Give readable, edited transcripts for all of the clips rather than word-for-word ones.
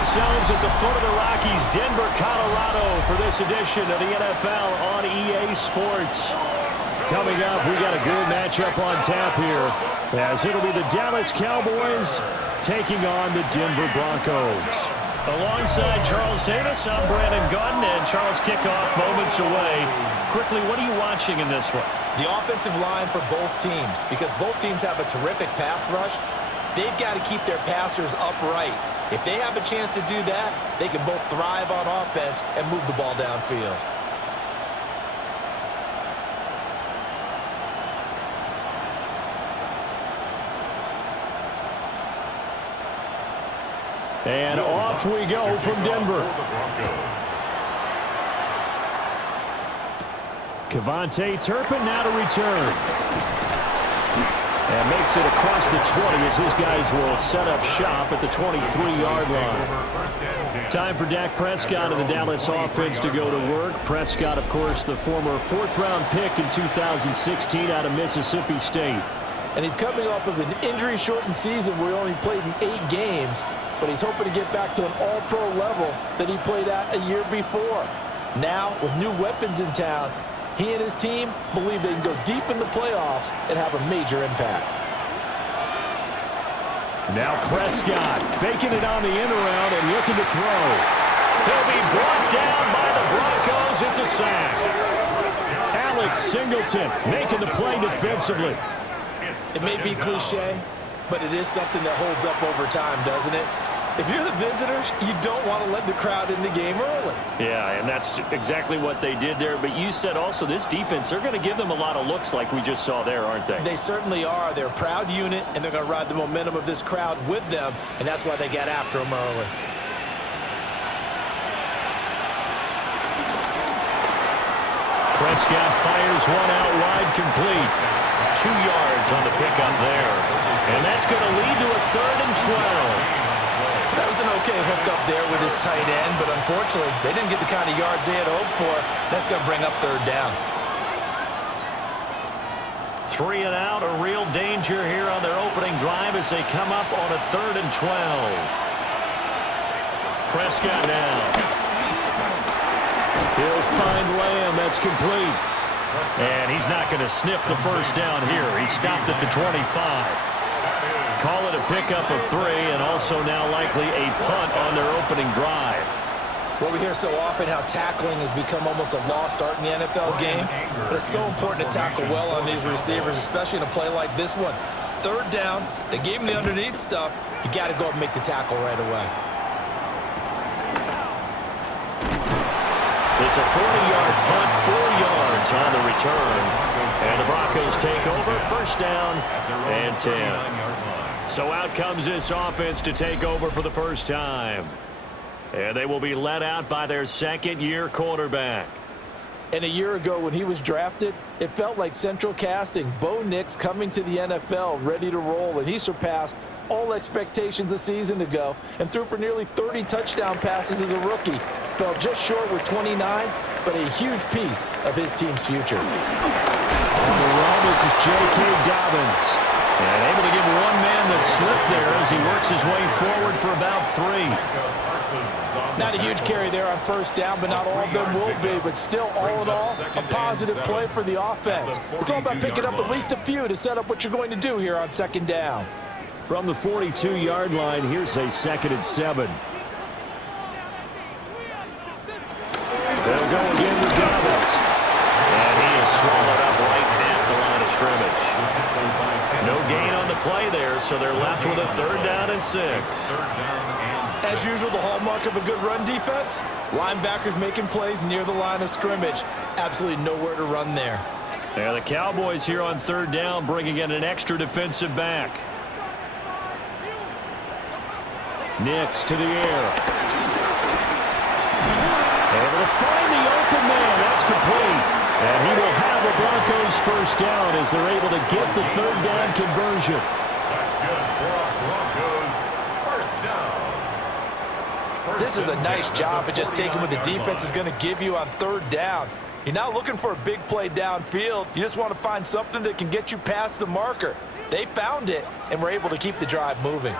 ourselves at the foot of the Rockies, Denver, Colorado, for this edition of the NFL on EA Sports. Coming up, we got a good matchup on tap here, as it'll be the Dallas Cowboys taking on the Denver Broncos. Alongside Charles Davis, I'm Brandon Gunn, and Charles, kickoff moments away. Quickly, what are you watching in this one? The offensive line for both teams, because both teams have a terrific pass rush. They've got to keep their passers upright. If they have a chance to do that, they can both thrive on offense and move the ball downfield. And off we go from Denver. Kevontae Turpin now to return. And makes it across the 20 as his guys will set up shop at the 23-yard line. Time for Dak Prescott and the Dallas offense to go to work. Prescott, of course, the former fourth-round pick in 2016 out of Mississippi State. And he's coming off of an injury-shortened season where he only played in 8 games, but he's hoping to get back to an all-pro level that he played at a year before. Now, with new weapons in town, he and his team believe they can go deep in the playoffs and have a major impact. Now Prescott faking it on the end around and looking to throw. He'll be brought down by the Broncos. It's a sack. Alex Singleton making the play defensively. It may be cliche, but it is something that holds up over time, doesn't it? If you're the visitors, you don't want to let the crowd in the game early. Yeah, and that's exactly what they did there. But you said also this defense, they're going to give them a lot of looks like we just saw there, aren't they? They certainly are. They're a proud unit, and they're going to ride the momentum of this crowd with them, and that's why they got after them early. Prescott fires one out wide, complete. 2 yards on the pickup there. And that's going to lead to a 3rd and 12. That was an okay hook up there with his tight end, but unfortunately, they didn't get the kind of yards they had hoped for. That's going to bring up 3rd down. 3 and out, a real danger here on their opening drive as they come up on a 3rd and 12. Prescott now. He'll find Lamb. That's complete. And he's not going to sniff the first down here. He stopped at the 25. Call it a pickup of 3, and also now likely a punt on their opening drive. Well, we hear so often how tackling has become almost a lost art in the NFL game, but it's so important to tackle well on these receivers, especially in a play like this one. 3rd down, they gave him the underneath stuff. You got to go and make the tackle right away. It's a 40-yard punt, 4 yards on the return. And the Broncos take over, 1st down and 10. So out comes this offense to take over for the first time. And they will be led out by their 2nd-year quarterback. And a year ago when he was drafted, it felt like central casting. Bo Nix coming to the NFL ready to roll, and he surpassed all expectations a season ago and threw for nearly 30 touchdown passes as a rookie. Fell just short with 29, but a huge piece of his team's future. On the run, this is J.K. Dobbins. And able to give one man the slip there as he works his way forward for about 3. Not a huge carry there on 1st down, but not all of them will be. But still, all in all, a positive play for the offense. It's all about picking up at least a few to set up what you're going to do here on 2nd down. From the 42-yard line, here's a 2nd and 7. They'll go again with Dobbins. And he is swallowed up right at the line of scrimmage. No gain on the play there, so they're left with a 3rd down and 6. As usual, the hallmark of a good run defense, linebackers making plays near the line of scrimmage. Absolutely nowhere to run there. Yeah, the Cowboys here on 3rd down bringing in an extra defensive back. Nix to the air. Able to find the open man. That's complete. And he will have the Broncos 1st down as they're able to get the 3rd down conversion. That's good for Broncos. 1st down. This is a nice job of just taking what the defense is going to give you on 3rd down. You're not looking for a big play downfield. You just want to find something that can get you past the marker. They found it and were able to keep the drive moving.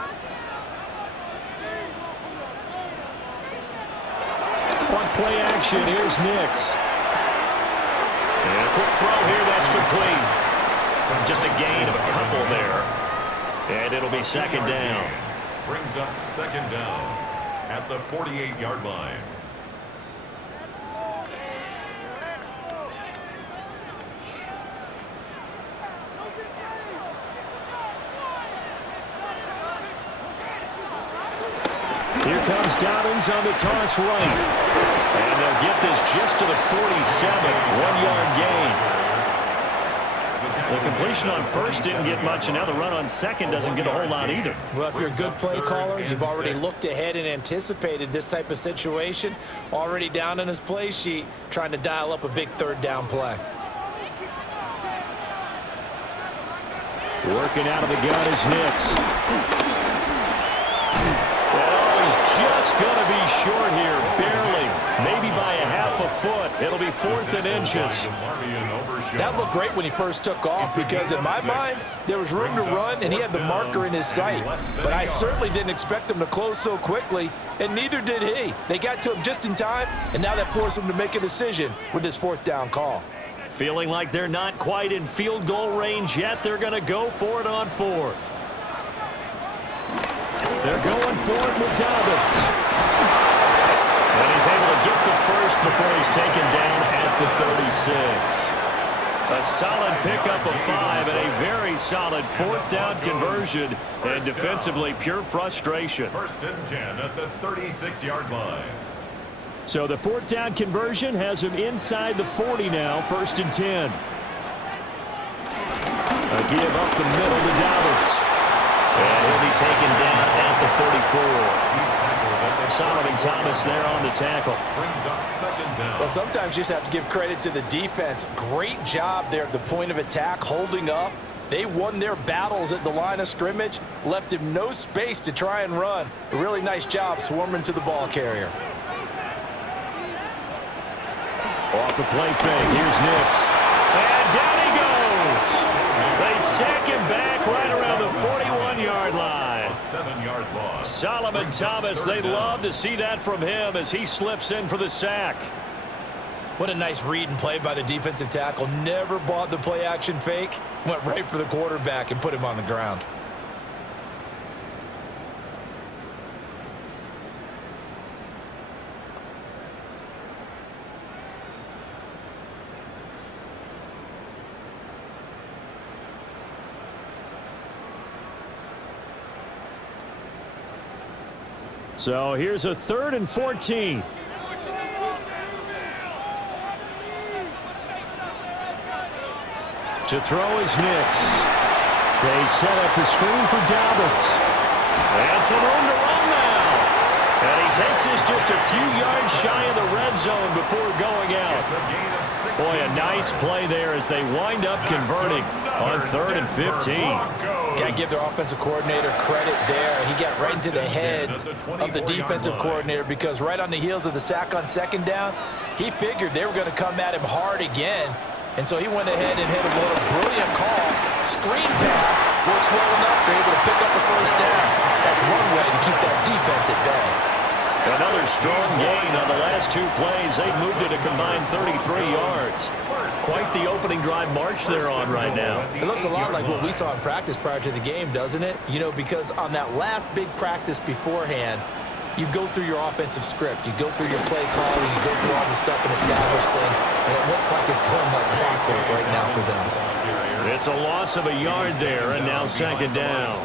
Play action. Here's Nix. And a quick throw here. That's complete. Just a gain of a couple there. And it'll be second down. Brings up second down at the 48-yard line. Here comes Dobbins on the toss right. And they'll get this just to the 47. 1-yard gain. The completion on first didn't get much, and now the run on second doesn't get a whole lot either. Well, if you're a good play caller, you've already looked ahead and anticipated this type of situation. Already down in his play sheet, trying to dial up a big third down play. Working out of the gun is Nix. He's just going to be short here, barely, maybe by a half a foot. It'll be 4th and inches. That looked great when he first took off because in my mind, there was room to run and he had the marker in his sight. But I certainly didn't expect him to close so quickly, and neither did he. They got to him just in time, and now that forced him to make a decision with this 4th down call. Feeling like they're not quite in field goal range yet, they're going to go for it on 4th. They're going for it with Dobbins. And he's able to get the first before he's taken down at the 36. A solid pickup of 5 and a very solid 4th down conversion. And defensively, pure frustration. 1st and 10 at the 36-yard line. So the 4th down conversion has him inside the 40 now, 1st and 10. A give up the middle to Dobbins. And he'll be taken down at the 34. Solomon Thomas there on the tackle. Brings up second down. Well, sometimes you just have to give credit to the defense. Great job there at the point of attack, holding up. They won their battles at the line of scrimmage, left him no space to try and run. A really nice job swarming to the ball carrier. Off the play fake, here's Nix. And down he goes. They sack him back right around the 41-yard line. A 7-yard loss. Solomon Thomas, they'd love to see that from him as he slips in for the sack. What a nice read and play by the defensive tackle. Never bought the play action fake. Went right for the quarterback and put him on the ground. So here's a 3rd and 14. To throw is Nix. They set up the screen for Dobbins. And some room to run now. And he takes this just a few yards shy of the red zone before going out. Boy, a nice play there as they wind up converting on 3rd and 15. Got to give their offensive coordinator credit there. He got right into the head of the defensive coordinator because right on the heels of the sack on 2nd down, he figured they were going to come at him hard again. And so he went ahead and hit a brilliant call. Screen pass works well enough. They're able to pick up the 1st down. That's one way to keep that defense at bay. Another strong gain on the last 2 plays. They've moved it a combined 33 yards. Quite the opening drive march they're on right now. It looks a lot like what we saw in practice prior to the game, doesn't it? You know, because on that last big practice beforehand, you go through your offensive script, you go through your play calling, you go through all the stuff and establish things, and it looks like it's going like clockwork right now for them. It's a loss of a yard there, and now 2nd down.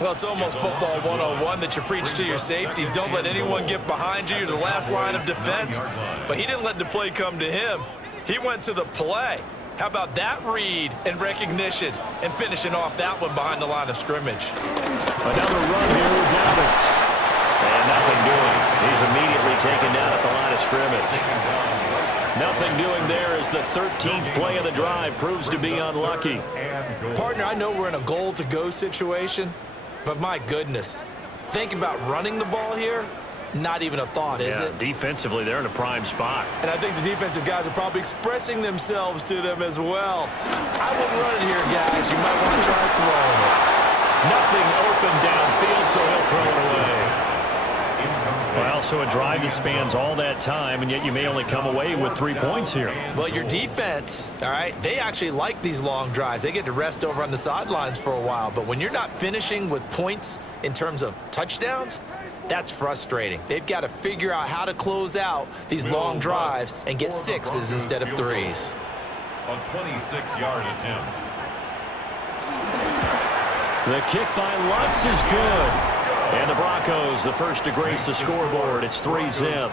Well, it's almost football 101 that you preach to your safeties. Don't let anyone get behind you. You're the last line of defense. But he didn't let the play come to him. He went to the play. How about that read and recognition and finishing off that one behind the line of scrimmage? Another run here with Dobbins. And nothing doing. He's immediately taken down at the line of scrimmage. Nothing doing there as the 13th play of the drive proves to be unlucky. Partner, I know we're in a goal-to-go situation, but my goodness, think about running the ball here. Not even a thought, is it? Defensively, they're in a prime spot. And I think the defensive guys are probably expressing themselves to them as well. I wouldn't run it here, guys. You might want to try throwing it. Nothing open downfield, so he'll throw it away. Well, so a drive that spans all that time, and yet you may only come away with 3 points here. Well, your defense, all right, they actually like these long drives. They get to rest over on the sidelines for a while. But when you're not finishing with points in terms of touchdowns, that's frustrating. They've got to figure out how to close out these long drives and get sixes instead of threes. A 26-yard attempt. The kick by Lutz is good. And the Broncos, the first to grace the scoreboard. It's 3-zip.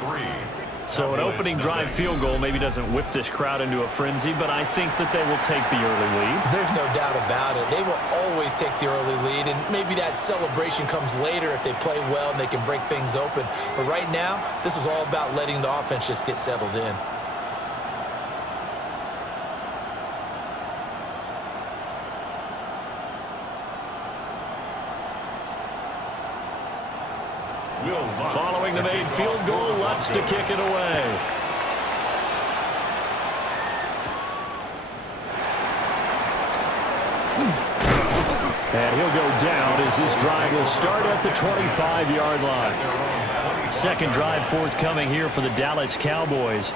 So an opening drive field goal maybe doesn't whip this crowd into a frenzy, but I think that they will take the early lead. There's no doubt about it. They will always take the early lead, and maybe that celebration comes later if they play well and they can break things open. But right now, this is all about letting the offense just get settled in. Following the made field goal, Lutz to kick it away. And he'll go down as this drive will start at the 25-yard line. Second drive forthcoming here for the Dallas Cowboys.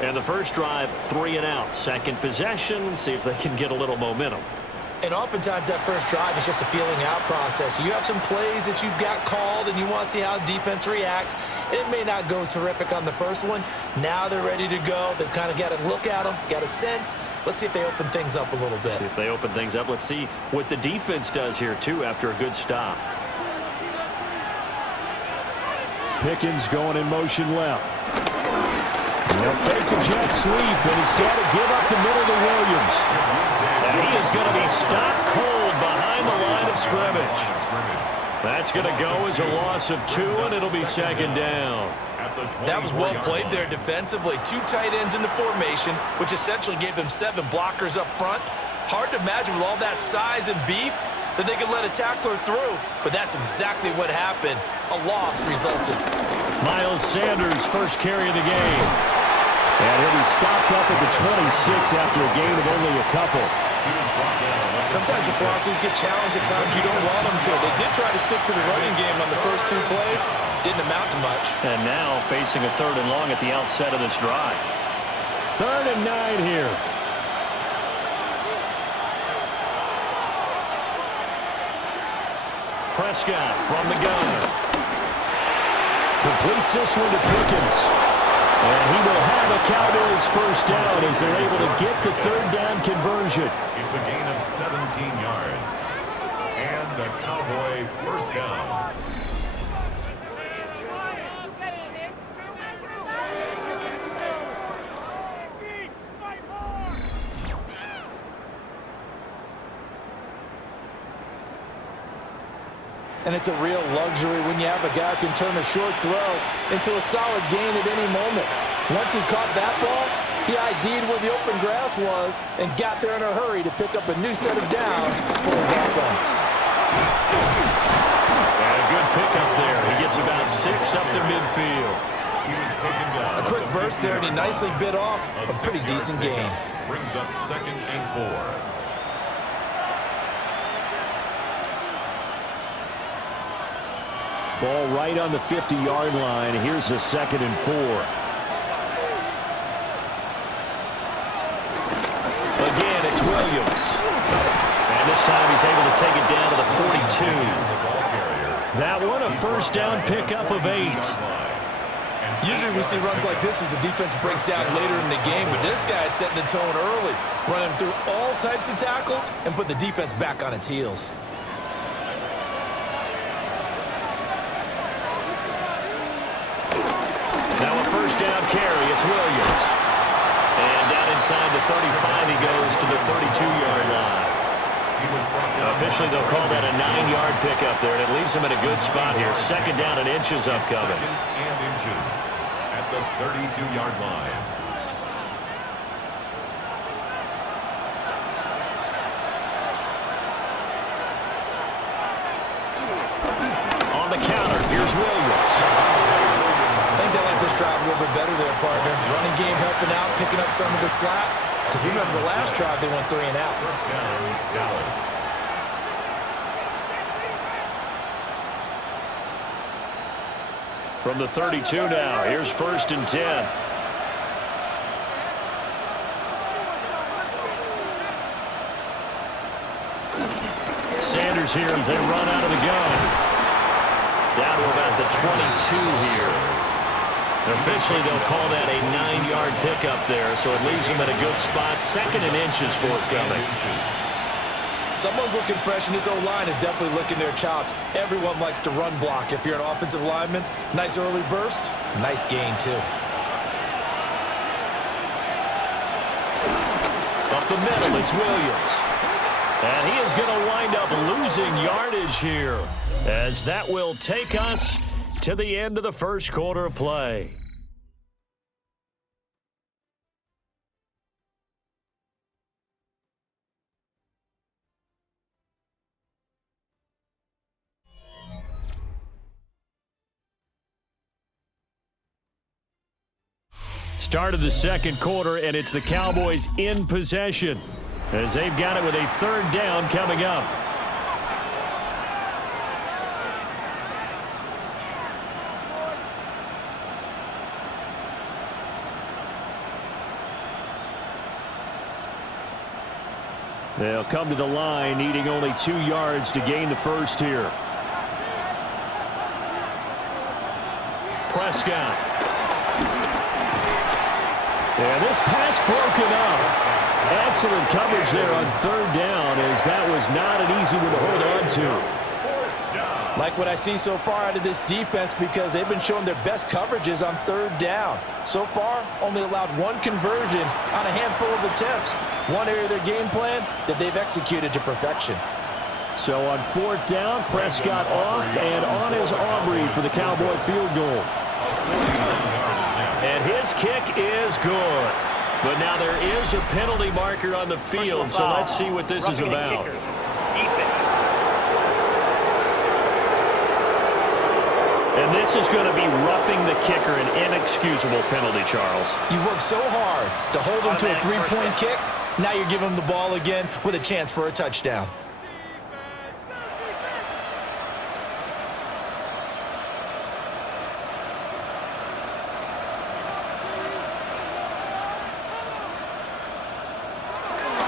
And the first drive, 3 and out. Second possession, see if they can get a little momentum. And oftentimes that first drive is just a feeling out process. You have some plays that you've got called and you want to see how the defense reacts. It may not go terrific on the first one. Now they're ready to go. They've kind of got to look at them, got a sense. Let's see if they open things up a little bit. See if they open things up. Let's see what the defense does here, too, after a good stop. Pickens going in motion left. They'll fake the jet sweep, and instead of give up the middle to Williams. And he is going to be stopped cold behind the line of scrimmage. That's going to go as a loss of 2, and it'll be second down. That was well played there defensively. 2 tight ends in the formation, which essentially gave them 7 blockers up front. Hard to imagine with all that size and beef that they could let a tackler through, but that's exactly what happened. A loss resulted. Miles Sanders' first carry of the game. And he'll be stopped up at the 26 after a gain of only a couple. Sometimes your philosophies get challenged at times you don't want them to. They did try to stick to the running game on the first 2 plays. Didn't amount to much. And now facing a 3rd and long at the outset of this drive. 3rd and 9 here. Prescott from the gun. Completes this one to Pickens. And he will have a Cowboys first down as they're able to get the 3rd down conversion. It's a gain of 17 yards. And a Cowboy first down. And it's a real luxury when you have a guy who can turn a short throw into a solid gain at any moment. Once he caught that ball, he ID'd where the open grass was and got there in a hurry to pick up a new set of downs for his offense. And a good pickup there. He gets about 6 up to midfield. He was taken down. A quick burst there, and he nicely bit off a pretty decent gain. Brings up 2nd and 4. Ball right on the 50-yard line. Here's a 2nd and 4. Again, it's Williams. And this time he's able to take it down to the 42. That one, a first down pickup of 8. Usually we see runs like this as the defense breaks down later in the game, but this guy is setting the tone early, running through all types of tackles and put the defense back on its heels. Now a first down carry, it's Williams. And down inside the 35, he goes to the 32-yard line. Officially, they'll call that a 9-yard pickup there, and it leaves him in a good spot here. 2nd down and inches upcoming. 2nd and inches at the 32-yard line. On the counter, here's Williams. I think they like this drive a little bit better there, partner. Running game helping out, picking up some of the slack. Because remember the last drive, they went 3 and out. First down, Dallas. From the 32 now, here's 1st and 10. Sanders here as they run out of the gun. Down to about the 22 here. Officially, they'll call that a 9-yard pickup there, so it leaves them in a good spot. 2nd and inches forthcoming. Someone's looking fresh, and his O-line is definitely licking their chops. Everyone likes to run block. If you're an offensive lineman, nice early burst, nice gain, too. Up the middle, it's Williams. And he is going to wind up losing yardage here, as that will take us to the end of the first quarter of play. Start of the second quarter, and it's the Cowboys in possession, as they've got it with a 3rd down coming up. They'll come to the line, needing only 2 yards to gain the first here. Prescott. And this pass broken up. Excellent coverage there on 3rd down, as that was not an easy one to hold on to. Like what I see so far out of this defense, because they've been showing their best coverages on 3rd down. So far, only allowed 1 conversion on a handful of attempts. One area of their game plan that they've executed to perfection. So on 4th down, Prescott off, and on is Aubrey for the Cowboy field goal. And his kick is good. But now there is a penalty marker on the field, so let's see what this is about. And this is going to be roughing the kicker, an inexcusable penalty, Charles. You've worked so hard to hold him to a 3-point kick. Now you're giving him the ball again with a chance for a touchdown.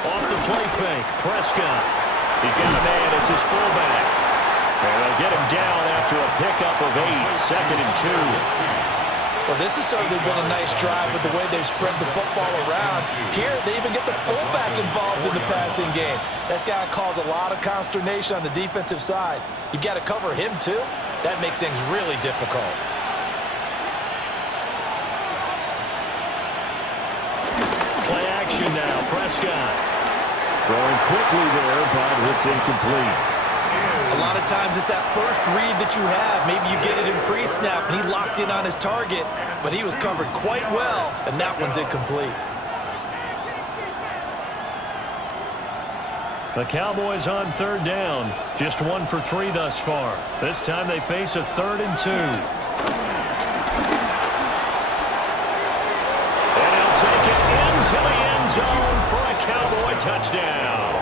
Off the play fake, Prescott. He's got a man, it's his fullback. And they'll get him down after a pickup of 8, 2nd and 2. Well, this has certainly been a nice drive with the way they've spread the football around. Here, they even get the fullback involved in the passing game. That's got to cause a lot of consternation on the defensive side. You've got to cover him, too. That makes things really difficult. Play action now, Prescott. Throwing quickly there, but it's incomplete. A lot of times it's that first read that you have. Maybe you get it in pre-snap, and he locked in on his target, but he was covered quite well, and that one's incomplete. The Cowboys on 3rd down. Just 1 for 3 thus far. This time they face a 3rd and 2. And he'll take it into the end zone for a Cowboy touchdown.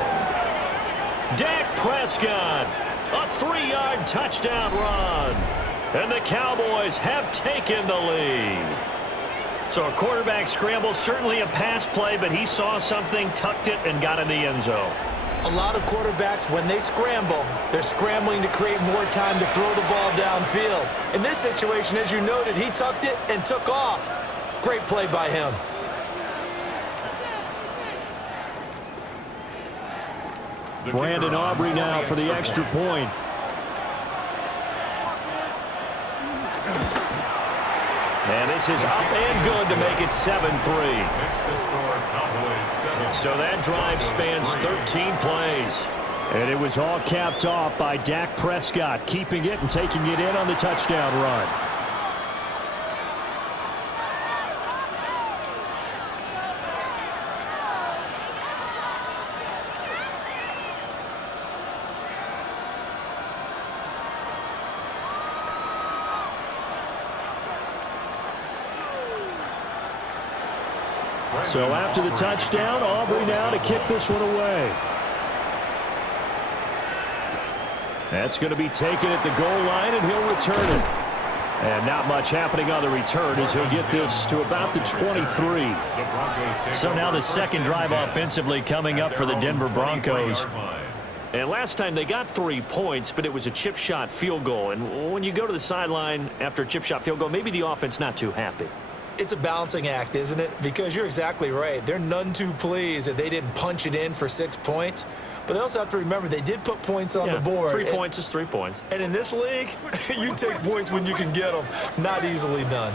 Dak Prescott, a 3-yard touchdown run. And the Cowboys have taken the lead. So a quarterback scramble, certainly a pass play, but he saw something, tucked it, and got in the end zone. A lot of quarterbacks, when they scramble, they're scrambling to create more time to throw the ball downfield. In this situation, as you noted, he tucked it and took off. Great play by him. Brandon Aubrey now for the extra point. And this is up and good to make it 7-3. So that drive spans 13 plays. And it was all capped off by Dak Prescott, keeping it and taking it in on the touchdown run. So after the touchdown, Aubrey now to kick this one away. That's going to be taken at the goal line, and he'll return it. And not much happening on the return as he'll get this to about the 23. So now the second drive offensively coming up for the Denver Broncos. And last time they got 3 points, but it was a chip shot field goal. And when you go to the sideline after a chip shot field goal, maybe the offense not too happy. It's a balancing act, isn't it? Because you're exactly right. They're none too pleased that they didn't punch it in for 6 points. But they also have to remember they did put points on the board. 3 points is 3 points. And in this league, you take points when you can get them. Not easily done.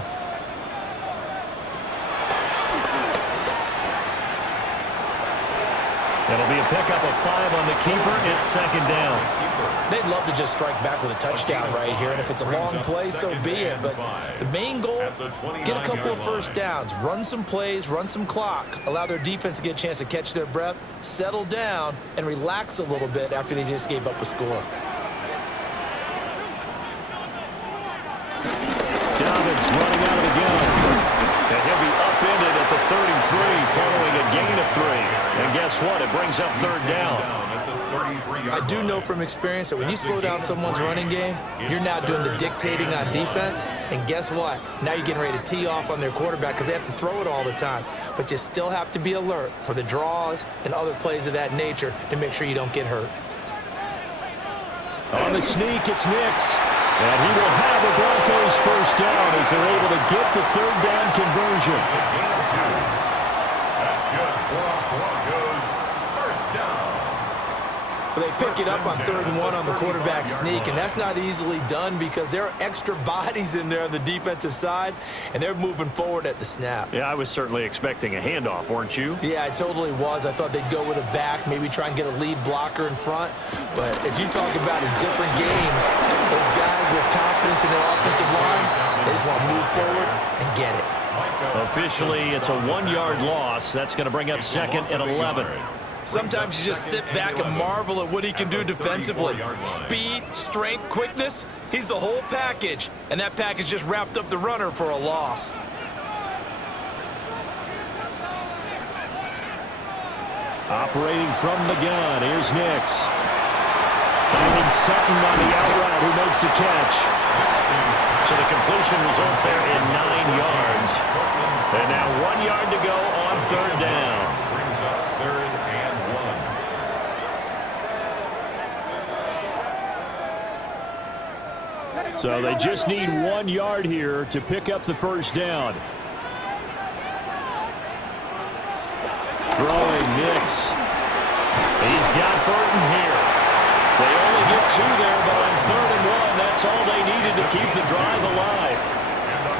It'll be a pickup of 5 on the keeper. It's second down. They'd love to just strike back with a touchdown right here, and if it's a long play, so be it. But the main goal, get a couple of first downs, run some plays, run some clock, allow their defense to get a chance to catch their breath, settle down, and relax a little bit after they just gave up a score. Dobbins running out of the gun. And he'll be upended at the 33 following a gain of 3. And guess what? It brings up third down. I do know from experience that when you slow down someone's running game, you're now doing the dictating on defense. And guess what? Now you're getting ready to tee off on their quarterback because they have to throw it all the time. But you still have to be alert for the draws and other plays of that nature to make sure you don't get hurt. On the sneak, it's Nix. And he will have the Broncos first down as they're able to get the third down conversion. That's good for Broncos. First down. They pick it up on 3rd and 1 on the quarterback sneak, and that's not easily done because there are extra bodies in there on the defensive side, and they're moving forward at the snap. Yeah, I was certainly expecting a handoff, weren't you? Yeah, I totally was. I thought they'd go with a back, maybe try and get a lead blocker in front. But as you talk about in different games, those guys with confidence in their offensive line, they just want to move forward and get it. Officially, it's a 1-yard loss. That's going to bring up second and 11. Sometimes you just sit back and marvel at what he can do defensively. Speed, strength, quickness, he's the whole package. And that package just wrapped up the runner for a loss. Operating from the gun, here's Nix. Finding Sutton on the out route who makes the catch. So the completion results there in 9 yards. And now 1 yard to go on third down. Brings up 3rd and 1. So they just need 1 yard here to pick up the first down. Throwing Nix. He's got Burton here. They only get 2 there, but on 3rd and 1, that's all they needed to keep the drive alive.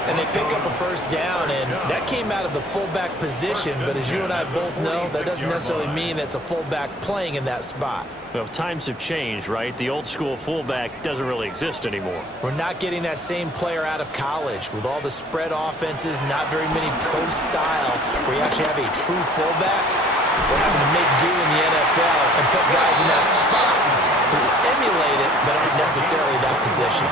And they pick up a first down, and that came out of the fullback position. But as you and I both know, that doesn't necessarily mean it's a fullback playing in that spot. Well, times have changed, right? The old school fullback doesn't really exist anymore. We're not getting that same player out of college with all the spread offenses, not very many pro style, where you actually have a true fullback. We're having to make do in the NFL and put guys in that spot who emulate it but aren't necessarily that position.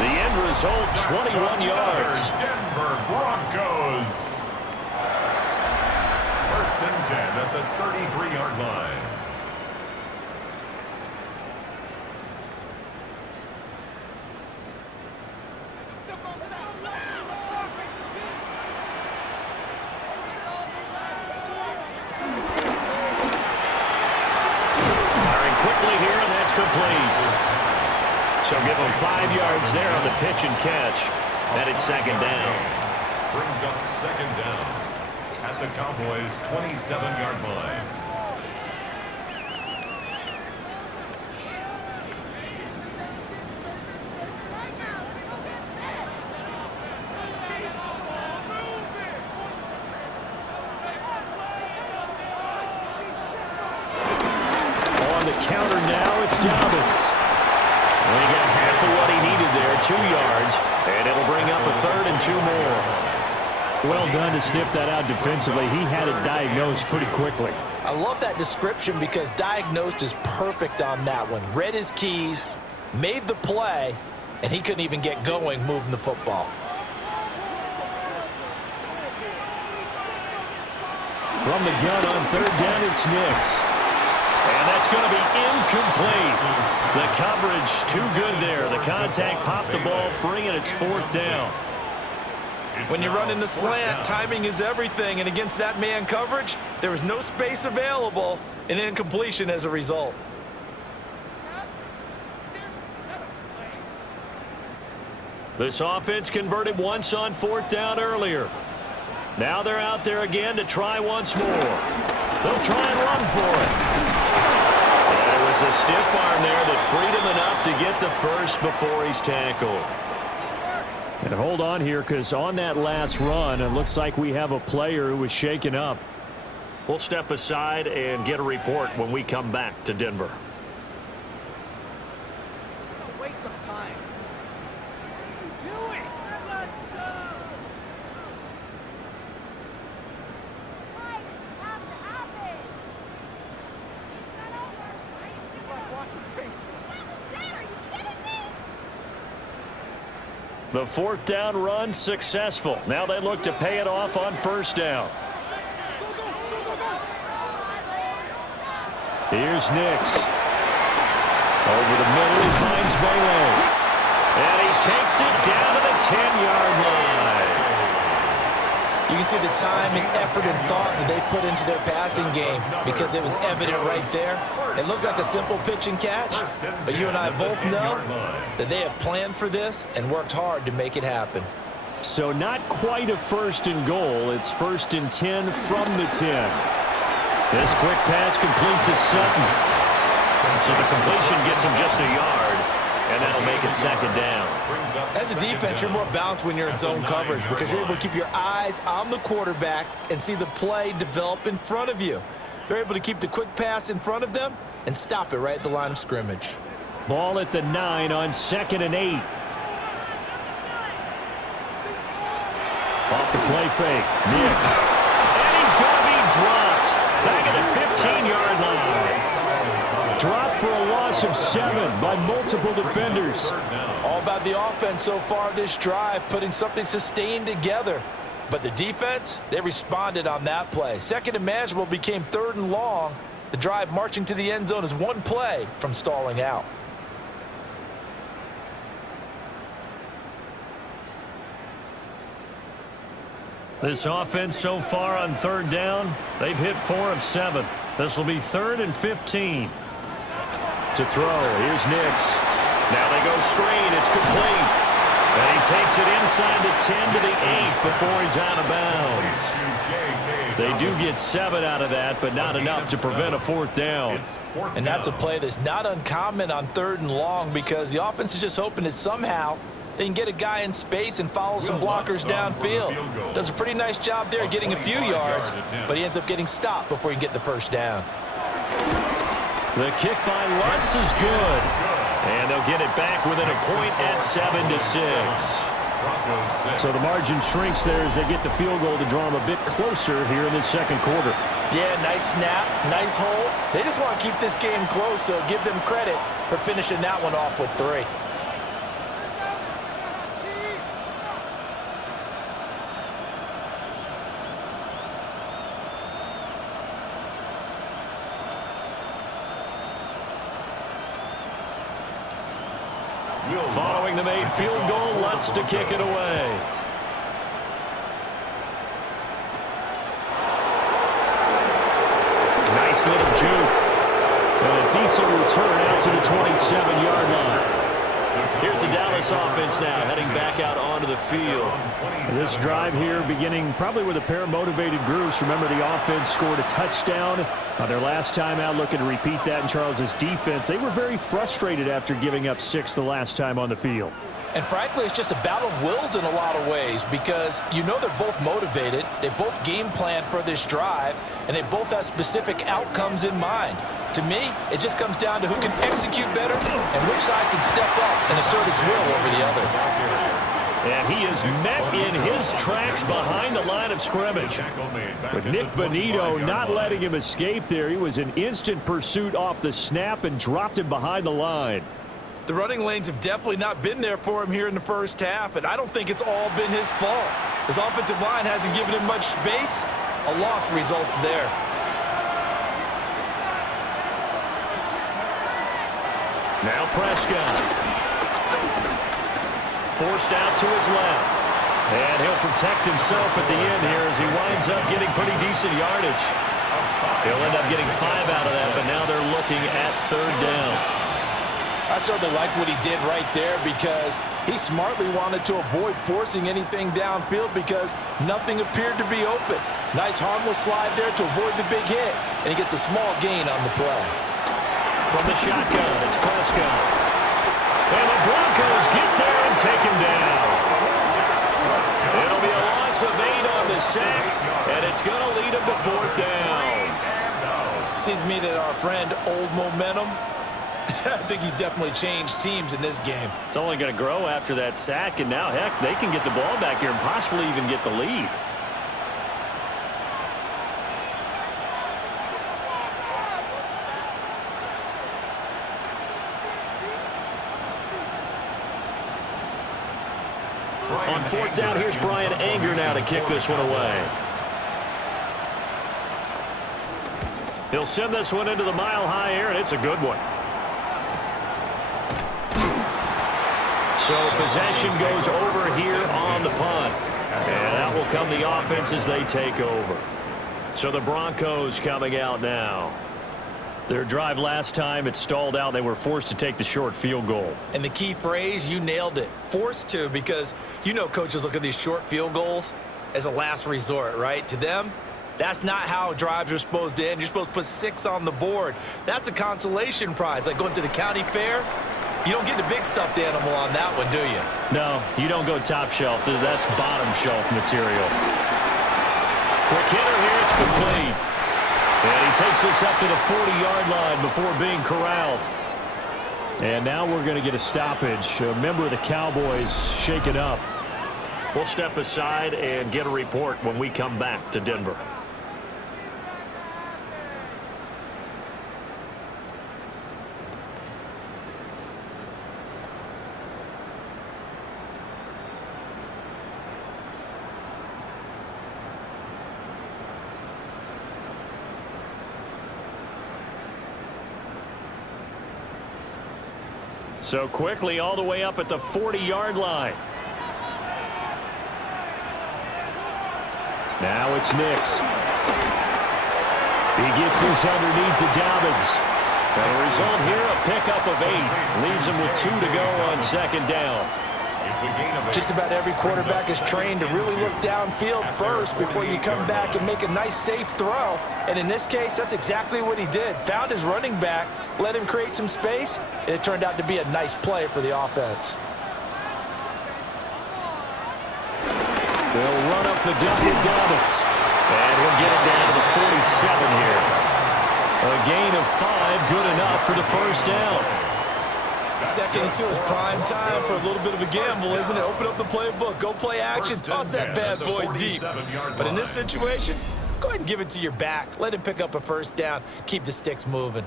The end result, 21 yards. Denver Broncos. 1st and 10 at the 33-yard line. Firing quickly here, and that's complete. So give them 5 yards there on the pitch and catch. And it's second down. Brings up second down at the Cowboys' 27-yard line. On the counter now, it's Dobbins. Well, he got half of what he needed there, 2 yards, and it'll bring up a 3rd and 2 more. Well done to sniff that out defensively. He had it diagnosed pretty quickly. I love that description because diagnosed is perfect on that one. Read his keys, made the play, and he couldn't even get going moving the football. From the gun on third down, it's Nix. And that's going to be incomplete. The coverage too good there. The contact popped the ball free, and it's 4th down. When you run in the slant, timing is everything. And against that man coverage, there was no space available, and incompletion as a result. This offense converted once on 4th down earlier. Now they're out there again to try once more. They'll try and run for it. And it was a stiff arm there that freed him enough to get the first before he's tackled. And hold on here, because on that last run, it looks like we have a player who was shaken up. We'll step aside and get a report when we come back to Denver. Waste of time. What are you doing? Let's go! Why does this have to happen? It's not over. Why are you like watching tape? Are you kidding me? The 4th down run successful. Now they look to pay it off on 1st down. Here's Nix. Over the middle, he finds Vele. And he takes it down to the 10-yard line. You can see the time and effort and thought that they put into their passing game because it was evident right there. It looks like a simple pitch and catch, but you and I both know that they have planned for this and worked hard to make it happen. So not quite a 1st and goal. It's 1st and 10 from the 10. This quick pass complete to Sutton. So the completion gets him just a yard, and that'll make it 2nd down. As a defense, you're more balanced when you're in zone coverage because you're able to keep your eyes on the quarterback and see the play develop in front of you. They're able to keep the quick pass in front of them and stop it right at the line of scrimmage. Ball at the 9 on 2nd and 8. Off the play fake. Nix. And he's going to be dropped. Back at the 15-yard line. Dropped for a loss of 7 by multiple defenders. All about the offense so far this drive, putting something sustained together. But the defense, they responded on that play. 2nd and manageable became 3rd and long. The drive marching to the end zone is one play from stalling out. This offense so far on 3rd down, they've hit 4 of 7. This will be 3rd and 15. To throw, here's Nix. Now they go screen, it's complete. And he takes it inside the 10 to the 8 before he's out of bounds. They do get 7 out of that, but not enough to prevent a 4th down. And that's a play that's not uncommon on 3rd and long because the offense is just hoping that somehow they can get a guy in space and follow some blockers downfield. Does a pretty nice job there getting a few yards, but he ends up getting stopped before he can get the 1st down. The kick by Lutz is good. And they'll get it back within a point at 7-6. So the margin shrinks there as they get the field goal to draw them a bit closer here in the 2nd quarter. Yeah, nice snap, nice hole. They just want to keep this game close, so give them credit for finishing that one off with 3. Following the made field goal, Lutz to kick it away. Nice little juke. And a decent return out to the 27-yard line. Here's the Dallas offense now heading back out onto the field. This drive here beginning probably with a pair of motivated groups. Remember, the offense scored a touchdown on their last time out, looking to repeat that in Charles's defense. They were very frustrated after giving up 6 the last time on the field. And frankly, it's just a battle of wills in a lot of ways because you know they're both motivated, they both game plan for this drive, and they both have specific outcomes in mind. To me, it just comes down to who can execute better and which side can step up and assert its will over the other. And he is met in his tracks behind the line of scrimmage. With Nick Bonito not letting him escape there, he was in instant pursuit off the snap and dropped him behind the line. The running lanes have definitely not been there for him here in the first half, and I don't think it's all been his fault. His offensive line hasn't given him much space. A loss results there. Now Prescott. Forced out to his left. And he'll protect himself at the end here as he winds up getting pretty decent yardage. He'll end up getting 5 out of that, but now they're looking at 3rd down. I certainly like what he did right there because he smartly wanted to avoid forcing anything downfield because nothing appeared to be open. Nice harmless slide there to avoid the big hit, and he gets a small gain on the play. From the shotgun, it's Prescott. And the Broncos get there and take him down. It'll be a loss of 8 on the sack, and it's going to lead him to 4th down. Seems to me that our friend Old Momentum, I think he's definitely changed teams in this game. It's only going to grow after that sack, and now, heck, they can get the ball back here and possibly even get the lead. On 4th down, here's Brian Anger now to kick this one away. He'll send this one into the mile-high air, and it's a good one. So possession goes over here on the punt. And that will come the offense as they take over. So the Broncos coming out now. Their drive last time, it stalled out. They were forced to take the short field goal. And the key phrase, you nailed it, forced to, because you know coaches look at these short field goals as a last resort, right? To them, that's not how drives are supposed to end. You're supposed to put 6 on the board. That's a consolation prize. Like going to the county fair, you don't get the big stuffed animal on that one, do you? No, you don't go top shelf. That's bottom shelf material. Quick hitter here, it's complete. And he takes this up to the 40-yard line before being corralled. And now we're going to get a stoppage. A member of the Cowboys shaken up. We'll step aside and get a report when we come back to Denver. So quickly all the way up at the 40-yard line. Now it's Nix. He gets this underneath to Dobbins. And the result here, a pickup of 8. Leaves him with 2 to go on 2nd down. Just about every quarterback is trained to really look downfield first before you come back and make a nice, safe throw. And in this case, that's exactly what he did. Found his running back, let him create some space, and it turned out to be a nice play for the offense. They'll run up the gut with Dobbins. And he'll get it down to the 47 here. A gain of 5, good enough for the 1st down. 2nd and 2 is prime time for a little bit of a gamble, isn't it? Open up the playbook, go play action, toss that bad boy deep. But in this situation, go ahead and give it to your back. Let him pick up a 1st down, keep the sticks moving.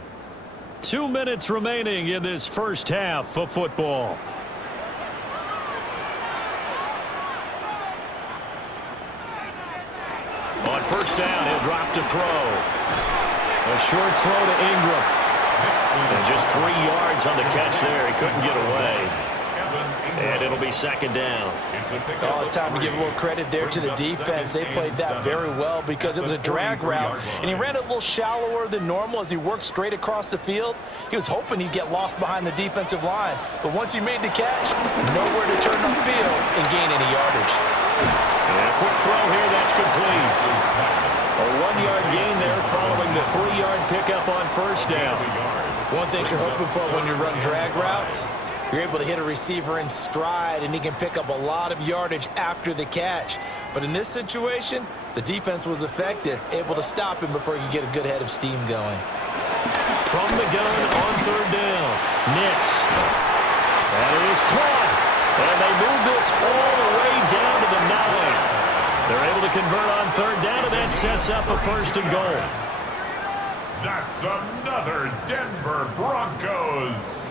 2 minutes remaining in this first half of football. On 1st down, he'll drop to throw. A short throw to Ingram. And just 3 yards on the catch there. He couldn't get away. And it'll be 2nd down. Oh, it's time to give a little credit there to the defense. They played that very well because it was a drag route, and he ran a little shallower than normal as he worked straight across the field. He was hoping he'd get lost behind the defensive line, but once he made the catch, nowhere to turn upfield and gain any yardage. And a quick throw here, that's complete. A 1-yard gain there following the 3-yard pickup on 1st down. One thing you're hoping for when you run drag routes, you're able to hit a receiver in stride, and he can pick up a lot of yardage after the catch. But in this situation, the defense was effective, able to stop him before he could get a good head of steam going. From the gun on 3rd down, Nix. That is caught. And they move this all the way down to the 9. They're able to convert on 3rd down, and that sets up a 1st and goal. That's another Denver Broncos.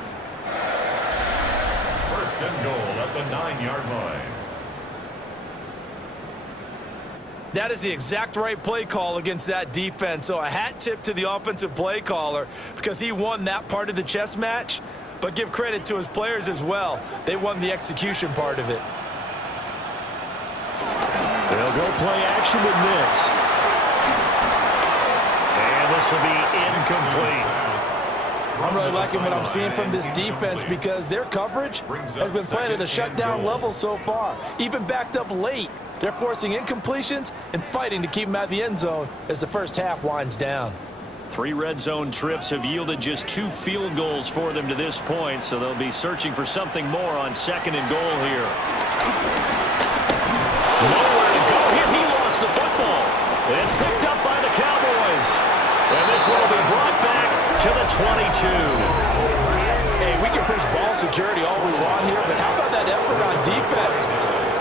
1st and goal at the 9-yard line. That is the exact right play call against that defense. So a hat tip to the offensive play caller because he won that part of the chess match. but give credit to his players as well. They won the execution part of it. They'll go play action with Nix. And this will be incomplete. I'm really liking what I'm seeing from this defense because their coverage has been playing at a shutdown level so far. Even backed up late, they're forcing incompletions and fighting to keep them out of the end zone as the first half winds down. 3 red zone trips have yielded just 2 field goals for them to this point, so they'll be searching for something more on 2nd and goal here. Nowhere to go here. He lost the football. And it's picked up by the Cowboys. And this one will be brought back to the 22. Hey, we can preach ball security all we want here, but how about that effort on defense?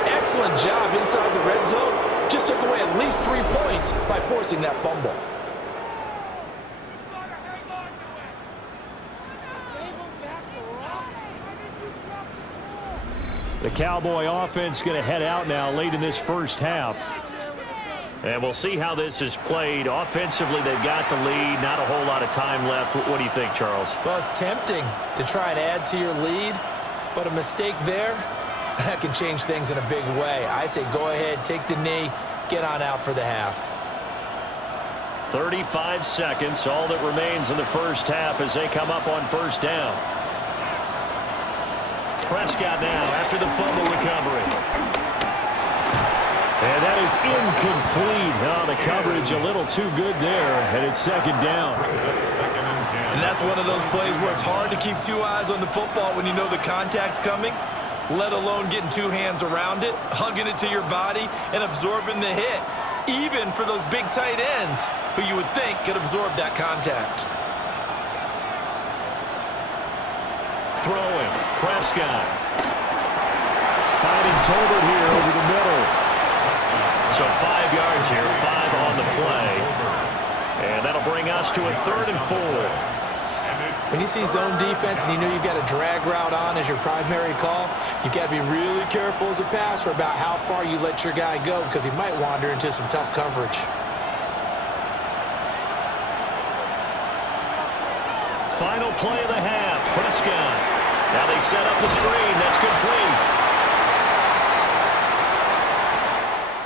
Excellent job inside the red zone. Just took away at least 3 points by forcing that fumble. The Cowboy offense going to head out now late in this first half. And we'll see how this is played. Offensively, they've got the lead. Not a whole lot of time left. What do you think, Charles? Well, it's tempting to try and add to your lead, but a mistake there, that can change things in a big way. I say go ahead, take the knee, get on out for the half. 35 seconds, all that remains in the first half as they come up on first down. Prescott now after the fumble recovery. And that is incomplete. Oh, the coverage a little too good there, and it's 2nd down. And that's one of those plays where it's hard to keep 2 eyes on the football when you know the contact's coming, let alone getting 2 hands around it, hugging it to your body, and absorbing the hit, even for those big tight ends who you would think could absorb that contact. Throwing, Prescott. Finding Tolbert here over the middle. So 5 yards here, 5 on the play. And that'll bring us to a 3rd and 4. When you see zone defense and you know you've got a drag route on as your primary call, you've got to be really careful as a passer about how far you let your guy go because he might wander into some tough coverage. Final play of the half, Prescott. Now they set up the screen. That's complete.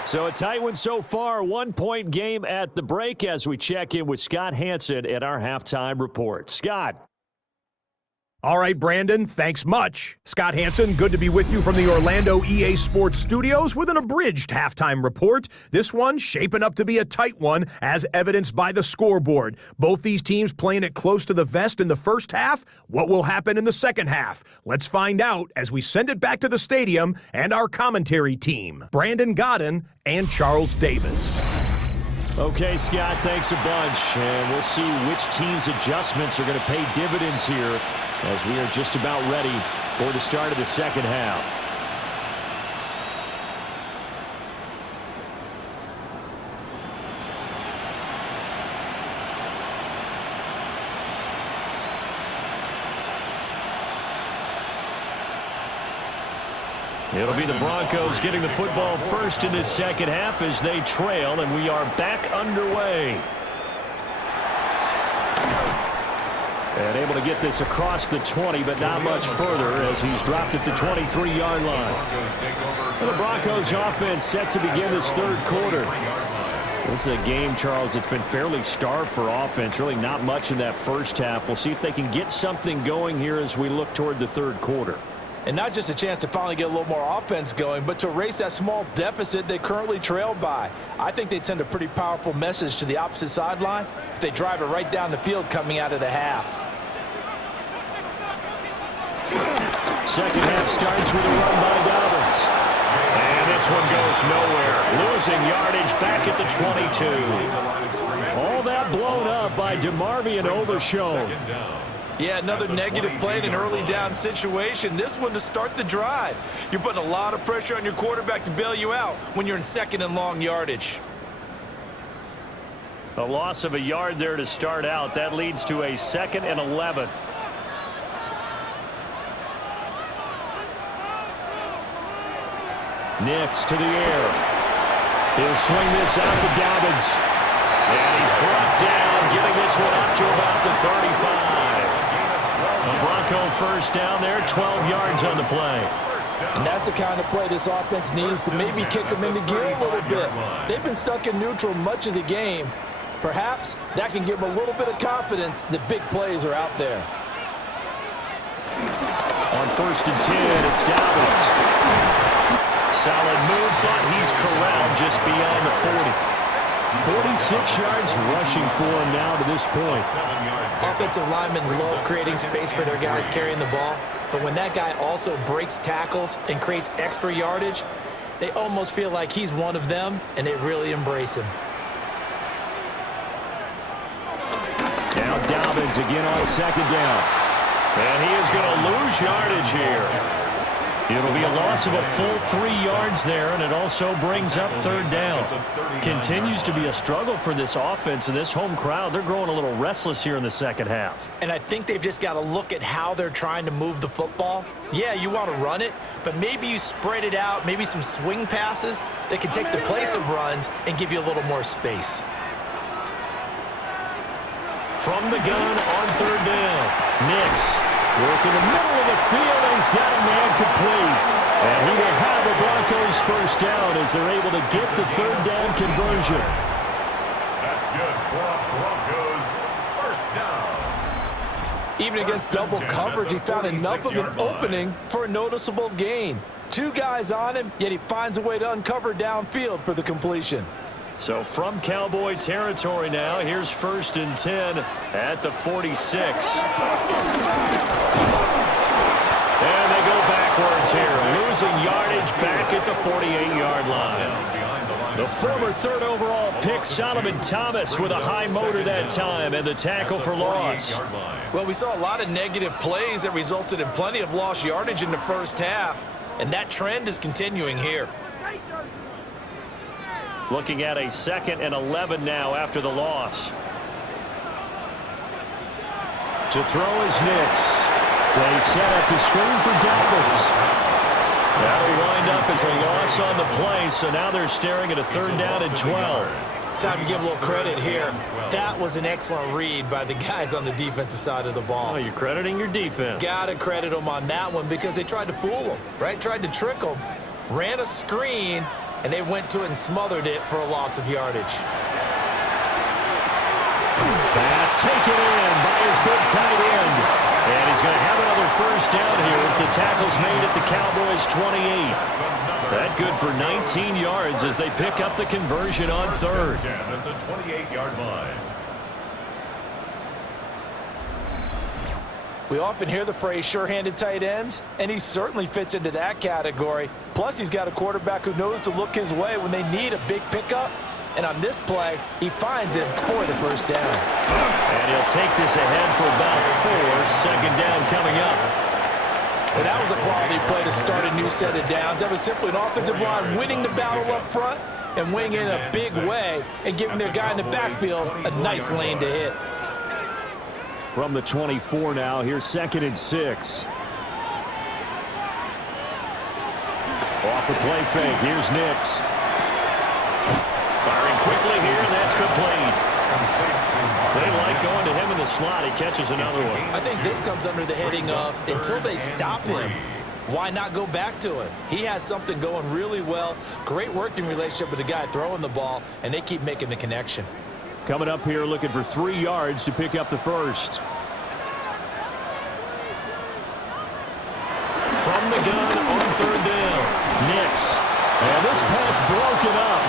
So a tight one so far, 1-point game at the break as we check in with Scott Hanson at our halftime report. Scott. All right, Brandon, thanks much. Scott Hanson, good to be with you from the Orlando EA Sports Studios with an abridged halftime report. This one shaping up to be a tight one, as evidenced by the scoreboard. Both these teams playing it close to the vest in the first half. What will happen in the second half? Let's find out as we send it back to the stadium and our commentary team, Brandon Godden and Charles Davis. Okay, Scott, thanks a bunch. And we'll see which team's adjustments are going to pay dividends here as we are just about ready for the start of the second half. It'll be the Broncos getting the football first in this second half as they trail, and we are back underway. And able to get this across the 20, but not much further as he's dropped at the 23-yard line. And the Broncos offense set to begin this third quarter. This is a game, Charles, that's been fairly starved for offense. Really not much in that first half. We'll see if they can get something going here as we look toward the third quarter. And not just a chance to finally get a little more offense going, but to erase that small deficit they currently trailed by. I think they'd send a pretty powerful message to the opposite sideline if they drive it right down the field coming out of the half. Second half starts with a run by Dobbins. And this one goes nowhere. Losing yardage back at the 22. All that blown up by DeMarvion Overshown. Yeah, another negative play in an early down situation. This one to start the drive. You're putting a lot of pressure on your quarterback to bail you out when you're in second and long yardage. A loss of a yard there to start out. That leads to a 2nd and 11. Nix to the air. He'll swing this out to Dobbins. And he's brought down, giving this one up to about the 35. The Broncos Bronco first down there, 12 yards on the play. And that's the kind of play this offense needs to maybe kick them into gear a little bit. They've been stuck in neutral much of the game. Perhaps that can give them a little bit of confidence that big plays are out there. On 1st and 10, it's Dobbins. Solid move, but he's corralled just beyond the 40. 46 yards rushing for him now to this point. Offensive linemen love creating space for their guys carrying the ball, but when that guy also breaks tackles and creates extra yardage, they almost feel like he's one of them, and they really embrace him. Now Dobbins again on 2nd down. And he is going to lose yardage here. It'll be a loss of a full 3 yards there, and it also brings up 3rd down. Continues to be a struggle for this offense and this home crowd. They're growing a little restless here in the second half. And I think they've just got to look at how they're trying to move the football. Yeah, you want to run it, but maybe you spread it out, maybe some swing passes that can take the place of runs and give you a little more space. From the gun on 3rd down, Nix working the middle of the field, and he's got a man complete. And he will have the Broncos first down as they're able to get the 3rd down conversion. That's good for Broncos. First down. Even against double coverage, he found enough of an opening for a noticeable gain. 2 guys on him, yet he finds a way to uncover downfield for the completion. So from Cowboy territory now, here's 1st and 10 at the 46. And they go backwards here, losing yardage back at the 48-yard line. The former 3rd overall pick, Solomon Thomas, with a high motor that time, and the tackle for loss. Well, we saw a lot of negative plays that resulted in plenty of lost yardage in the first half, and that trend is continuing here. Looking at a 2nd and 11 now after the loss. To throw is Nix. They set up the screen for Dobbins. That'll wind up as a loss on the play, so now they're staring at a 3rd down and 12. Time to give a little credit here. That was an excellent read by the guys on the defensive side of the ball. Oh, you're crediting your defense. Gotta credit them on that one because they tried to fool them, right? Tried to trick them, ran a screen, and they went to it and smothered it for a loss of yardage. Pass taken in by his big tight end. And he's going to have another first down here as the tackle's made at the Cowboys' 28. That good for 19 yards as they pick up the conversion on 3rd. At the 28-yard line. We often hear the phrase sure-handed tight ends, and he certainly fits into that category. Plus, he's got a quarterback who knows to look his way when they need a big pickup. And on this play, he finds him for the first down. And he'll take this ahead for about 4. 2nd down coming up. And that was a quality play to start a new set of downs. That was simply an offensive line winning the battle up front and winning in a big way and giving their guy in the backfield a nice lane to hit. From the 24 now, here's 2nd and 6. Off the play fake, here's Nix. Firing quickly here, and that's complete. They like going to him in the slot. He catches another one. I think this comes under the heading of until they stop him, why not go back to it? He has something going really well. Great working relationship with the guy throwing the ball, and they keep making the connection. Coming up here looking for 3 yards to pick up the first. From the gun on 3rd down, Nix. And this pass broken up.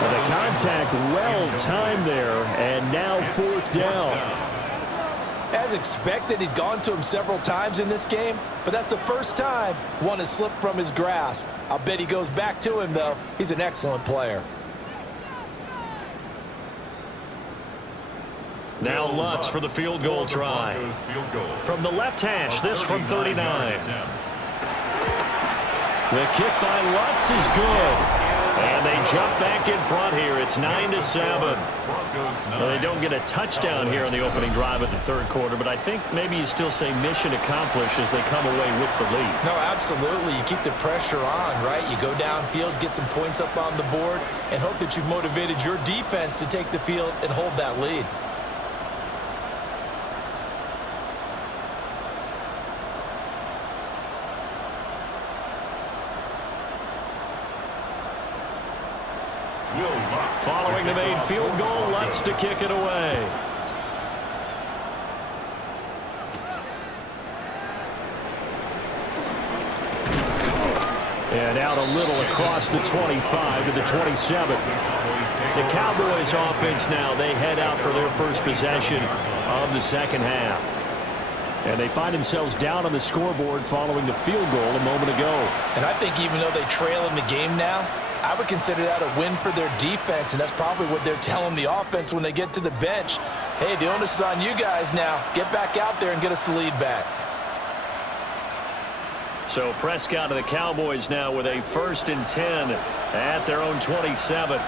And the contact well timed there, and now 4th down. As expected, he's gone to him several times in this game, but that's the first time one has slipped from his grasp. I'll bet he goes back to him, though. He's an excellent player. Now Lutz for the field goal try. From the left hash, this from 39. The kick by Lutz is good. And they jump back in front here. It's 9-7. Well, they don't get a touchdown here in the opening drive of the 3rd quarter, but I think maybe you still say mission accomplished as they come away with the lead. No, absolutely. You keep the pressure on, right? You go downfield, get some points up on the board, and hope that you've motivated your defense to take the field and hold that lead. Following the made field goal, Lutz to kick it away. And out a little across the 25 to the 27. The Cowboys offense now, they head out for their first possession of the second half. And they find themselves down on the scoreboard following the field goal a moment ago. And I think even though they trail in the game now, I would consider that a win for their defense, and that's probably what they're telling the offense when they get to the bench. Hey, the onus is on you guys now. Get back out there and get us the lead back. So Prescott of the Cowboys now with a 1st and 10 at their own 27.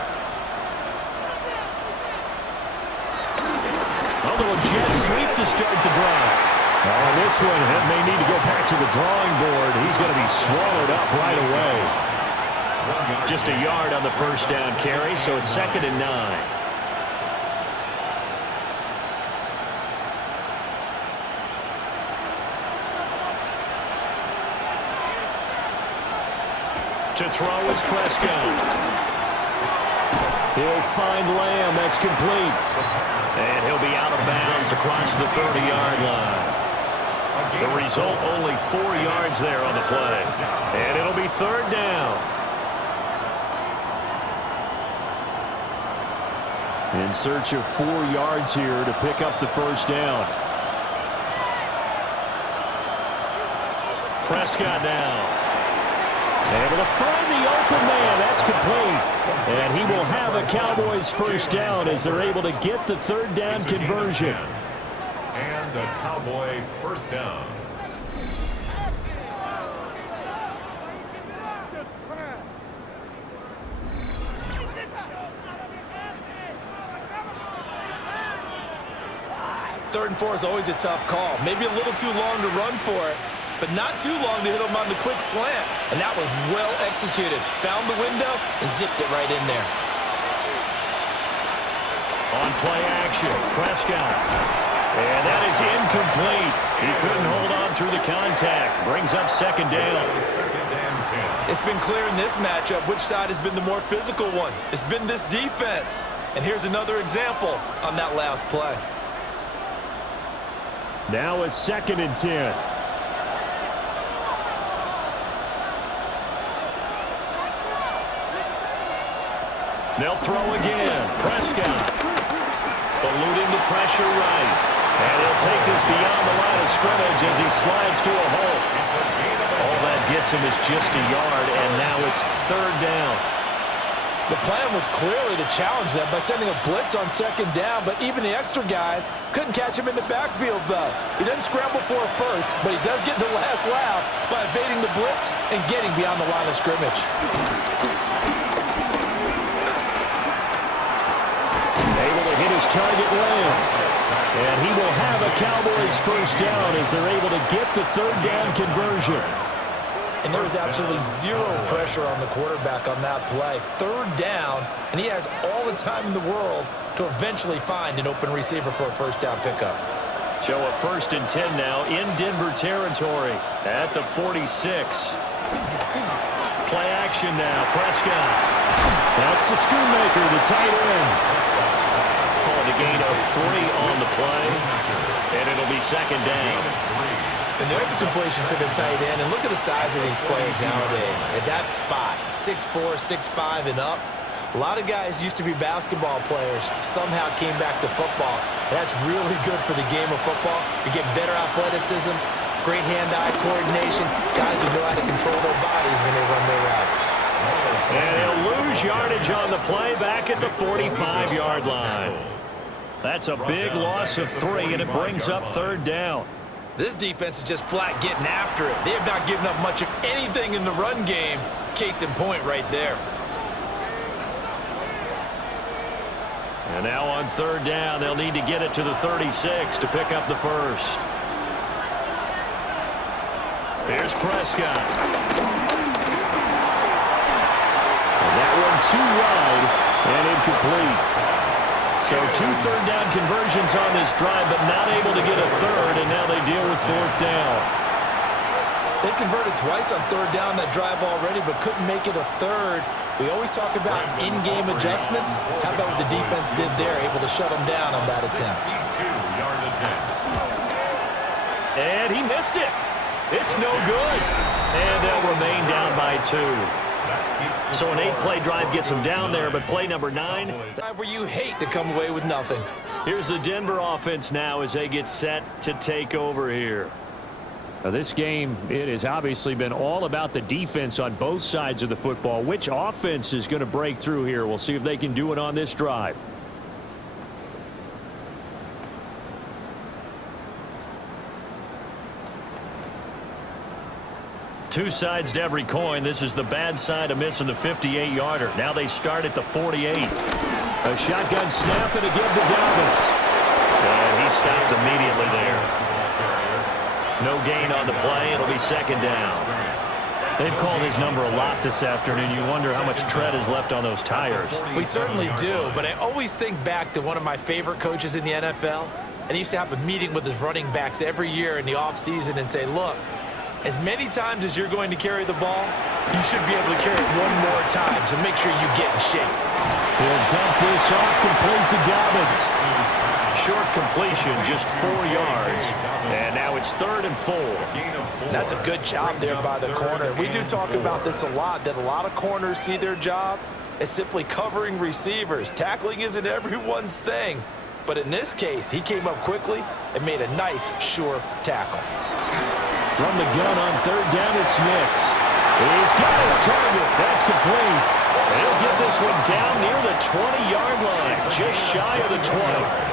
A little jet sweep to start the drive. On this one, it may need to go back to the drawing board. He's going to be swallowed up right away. Just a yard on the first down carry, so it's 2nd and 9. To throw is Prescott. He'll find Lamb. That's complete. And he'll be out of bounds across the 30-yard line. The result, only 4 yards there on the play. And it'll be 3rd down. In search of 4 yards here to pick up the first down. Prescott now. Able to find the open man. That's complete. And he will have a Cowboys first down as they're able to get the 3rd down conversion. And a Cowboy first down. Third and 4 is always a tough call. Maybe a little too long to run for it, but not too long to hit him on the quick slant. And that was well executed. Found the window and zipped it right in there. On play action, Prescott. And that is incomplete. He couldn't hold on through the contact. Brings up 2nd down. It's been clear in this matchup which side has been the more physical one. It's been this defense. And here's another example on that last play. Now a 2nd and 10. They'll throw again. Prescott eluding the pressure right. And he'll take this beyond the line of scrimmage as he slides to a hole. All that gets him is just a yard, and now it's 3rd down. The plan was clearly to challenge them by sending a blitz on 2nd down, but even the extra guys couldn't catch him in the backfield, though. He doesn't scramble for a first, but he does get the last laugh by evading the blitz and getting beyond the line of scrimmage. Able to hit his target Lamb. And he will have a Cowboys first down as they're able to get the 3rd down conversion. And there was absolutely zero pressure on the quarterback on that play. 3rd down, and he has all the time in the world to eventually find an open receiver for a first down pickup. So a 1st and 10 now in Denver territory at the 46. Play action now. Prescott. That's to Schoonmaker, the tight end. Called a gain of 3 on the play, and it'll be 2nd down. And there's a completion to the tight end. And look at the size of these players nowadays. At that spot, 6'4", 6'5", and up. A lot of guys used to be basketball players, somehow came back to football. That's really good for the game of football. You get better athleticism, great hand-eye coordination, guys who know how to control their bodies when they run their routes. And he'll lose yardage on the play back at the 45-yard line. That's a big loss of 3, and it brings up 3rd down. This defense is just flat getting after it. They have not given up much of anything in the run game. Case in point right there. And now on 3rd down, they'll need to get it to the 36 to pick up the first. Here's Prescott. And that one too wide and incomplete. So 2 3rd down conversions on this drive, but not able to get a 3rd, and now they deal with 4th down. They converted twice on third down that drive already, but couldn't make it a third. We always talk about in-game adjustments. How about what the defense did there, able to shut them down on that attempt? And he missed it. It's no good. And they'll remain down by 2. So an 8-play drive gets them down there, but play number 9. Where you hate to come away with nothing. Here's the Denver offense now as they get set to take over here. Now this game, it has obviously been all about the defense on both sides of the football. Which offense is going to break through here? We'll see if they can do it on this drive. Two sides to every coin. This is the bad side of missing the 58-yarder. Now they start at the 48. A shotgun snap and again to Dobbins. And he stopped immediately there. No gain on the play. It'll be second down. They've called his number a lot this afternoon. You wonder how much tread is left on those tires. We certainly do, but I always think back to one of my favorite coaches in the NFL, and he used to have a meeting with his running backs every year in the offseason and say, look, as many times as you're going to carry the ball, you should be able to carry it one more time, so make sure you get in shape. He'll dump this off complete to Dobbins. Short completion, just 4 yards. And now it's 3rd and 4. That's a good job there by the corner. We do talk about this a lot, that a lot of corners see their job as simply covering receivers. Tackling isn't everyone's thing. But in this case, he came up quickly and made a nice, sure tackle. From the gun on 3rd down, it's Nix. He's got his target. That's complete. He'll get this one down near the 20-yard line, just shy of the 20.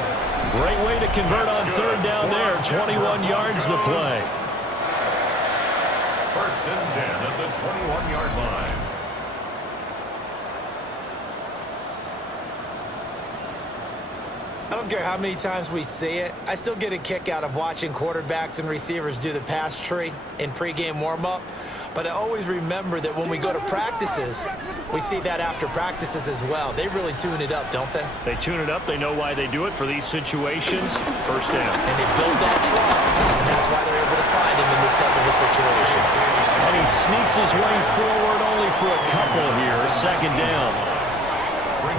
Great way to convert on 3rd down there. 21 yards the play. 1st and 10 at the 21-yard line. I don't care how many times we see it. I still get a kick out of watching quarterbacks and receivers do the pass tree in pregame warm-up. But I always remember that when we go to practices, we see that after practices as well. They really tune it up, don't they? They tune it up. They know why they do it for these situations. 1st down. And they build that trust, and that's why they're able to find him in this type of a situation. And he sneaks his way forward only for a couple here. 2nd down.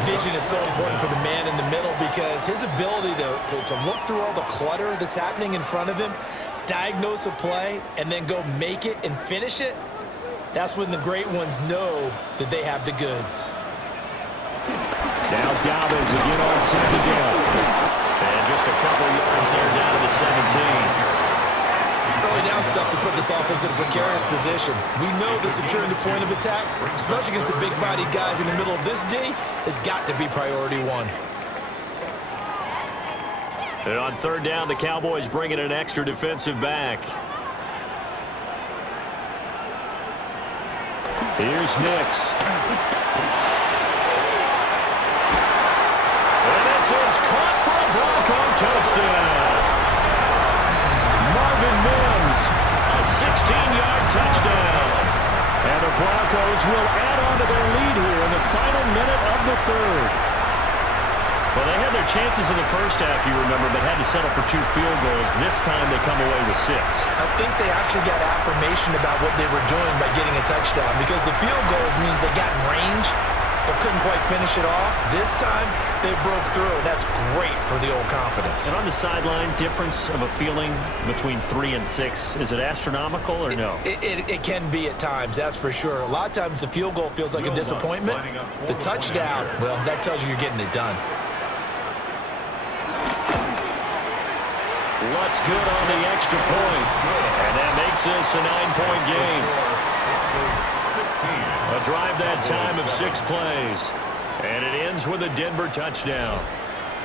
Vision is so important for the man in the middle because his ability to look through all the clutter that's happening in front of him, diagnose a play, and then go make it and finish it, that's when the great ones know that they have the goods. Now Dobbins again on 2nd down. And just a couple yards there down to the 17. Early down stuff to put this offense in a precarious position. We know that securing the point of attack, especially against the big-bodied guys in the middle of this D, has got to be priority 1. And on 3rd down, the Cowboys bring in an extra defensive back. Here's Nix. And this is caught for a Bronco touchdown. Marvin Mims. A 16-yard touchdown. And the Broncos will add on to their lead here in the final minute of the 3rd. Well, they had their chances in the first half, you remember, but had to settle for 2 field goals. This time they come away with 6. I think they actually got affirmation about what they were doing by getting a touchdown because the field goals means they got in range but couldn't quite finish it off. This time they broke through, and that's great for the old confidence. And on the sideline, difference of a feeling between 3 and 6, is it astronomical or no? It can be at times, that's for sure. A lot of times the field goal feels like a disappointment. The touchdown, well, that tells you you're getting it done. Lutz good on the extra point. And that makes this a 9-point game. A drive that time of 6 plays. And it ends with a Denver touchdown.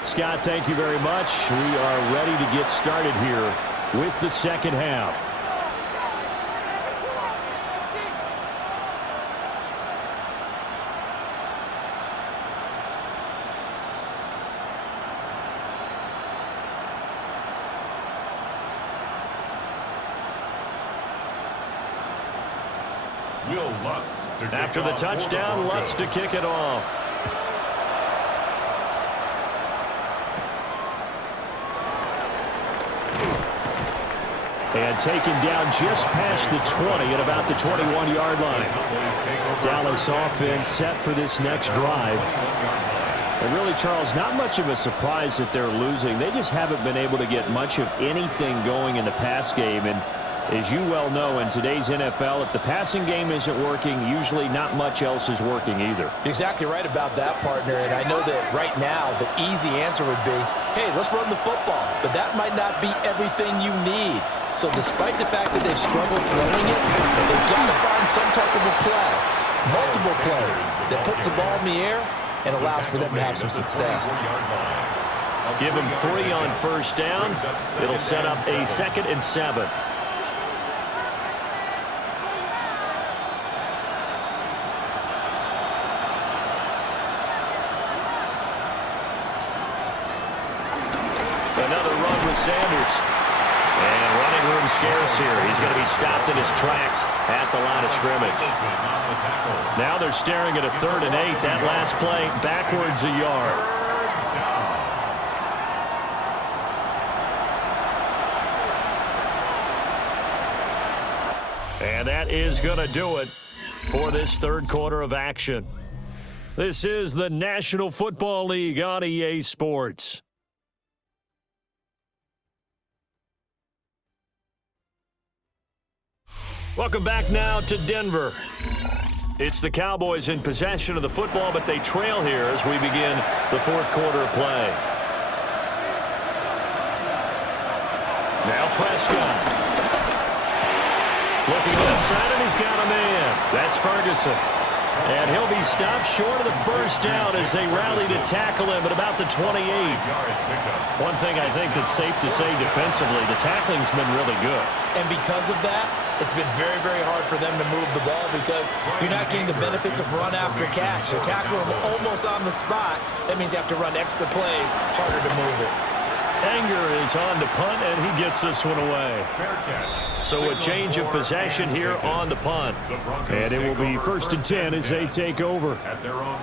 Scott, thank you very much. We are ready to get started here with the 2nd half. After the touchdown, Lutz to kick it off. And taken down just past the 20 at about the 21-yard line. Dallas offense set for this next drive. And really, Charles, not much of a surprise that they're losing. They just haven't been able to get much of anything going in the pass game. And as you well know, in today's NFL, if the passing game isn't working, usually not much else is working either. You're exactly right about that, partner. And I know that right now the easy answer would be, hey, let's run the football. But that might not be everything you need. So despite the fact that they've struggled throwing it, they've got to find some type of a play, multiple plays, that puts the ball in the air and allows for them to have some success. Give them 3 on first down. It'll set up a 2nd and 7. Another run with Sanders. And running room scarce here. He's going to be stopped in his tracks at the line of scrimmage. Now they're staring at a 3rd and 8. That last play backwards a yard. And that is going to do it for this 3rd quarter of action. This is the National Football League on EA Sports. Welcome back now to Denver. It's the Cowboys in possession of the football, but they trail here as we begin the 4th quarter of play. Now Prescott. Looking left side, and he's got a man. That's Ferguson. And he'll be stopped short of the first down as they rally to tackle him at about the 28. One thing I think that's safe to say defensively, the tackling's been really good. And because of that, it's been very, very hard for them to move the ball because you're not getting the benefits of run after catch. They're tackling them almost on the spot. That means you have to run extra plays, harder to move it. Anger is on to punt, and he gets this one away. So a change of possession here on the punt. And it will be 1st and 10 as they take over.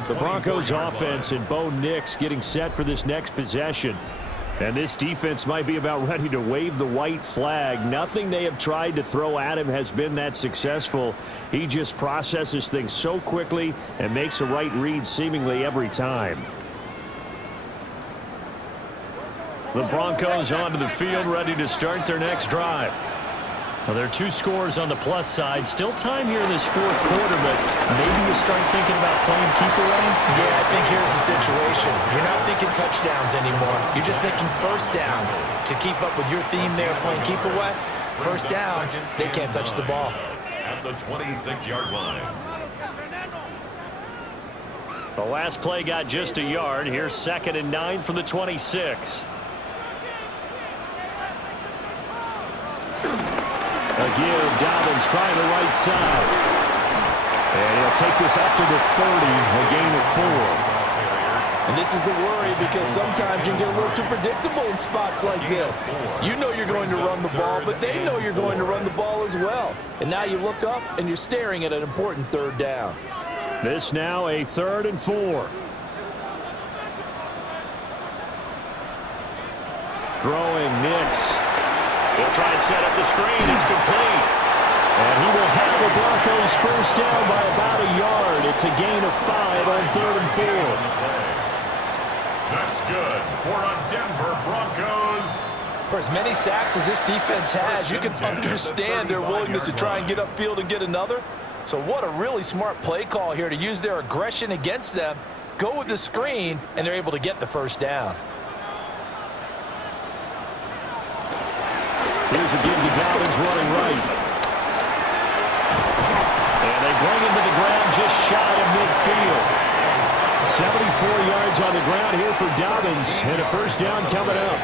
The Broncos offense and Bo Nix getting set for this next possession. And this defense might be about ready to wave the white flag. Nothing they have tried to throw at him has been that successful. He just processes things so quickly and makes a right read seemingly every time. The Broncos onto the field, ready to start their next drive. Well, there are 2 scores on the plus side. Still time here in this 4th quarter, but maybe you start thinking about playing keep away? Yeah, I think here's the situation. You're not thinking touchdowns anymore. You're just thinking first downs. To keep up with your theme there, playing keep away, first downs, they can't touch the ball. At the 26-yard line. The last play got just a yard. Here's 2nd and 9 from the 26. A give, Dobbins trying the right side. And he'll take this up to the 30, a gain of 4. And this is the worry because sometimes you can get a little too predictable in spots like this. You know you're going to run the ball, but they know you're going to run the ball as well. And now you look up and you're staring at an important 3rd down. This now a 3rd and 4. Throwing Nix. He'll try and set up the screen. It's complete. And he will have the Broncos first down by about a yard. It's a gain of 5 on 3rd and 4. That's good for a Denver Broncos. For as many sacks as this defense has, you can understand their willingness to try and get upfield and get another. So what a really smart play call here to use their aggression against them, go with the screen, and they're able to get the first down. Here's a give to Dobbins running right. And they bring him to the ground just shy of midfield. 74 yards on the ground here for Dobbins, and a first down coming up.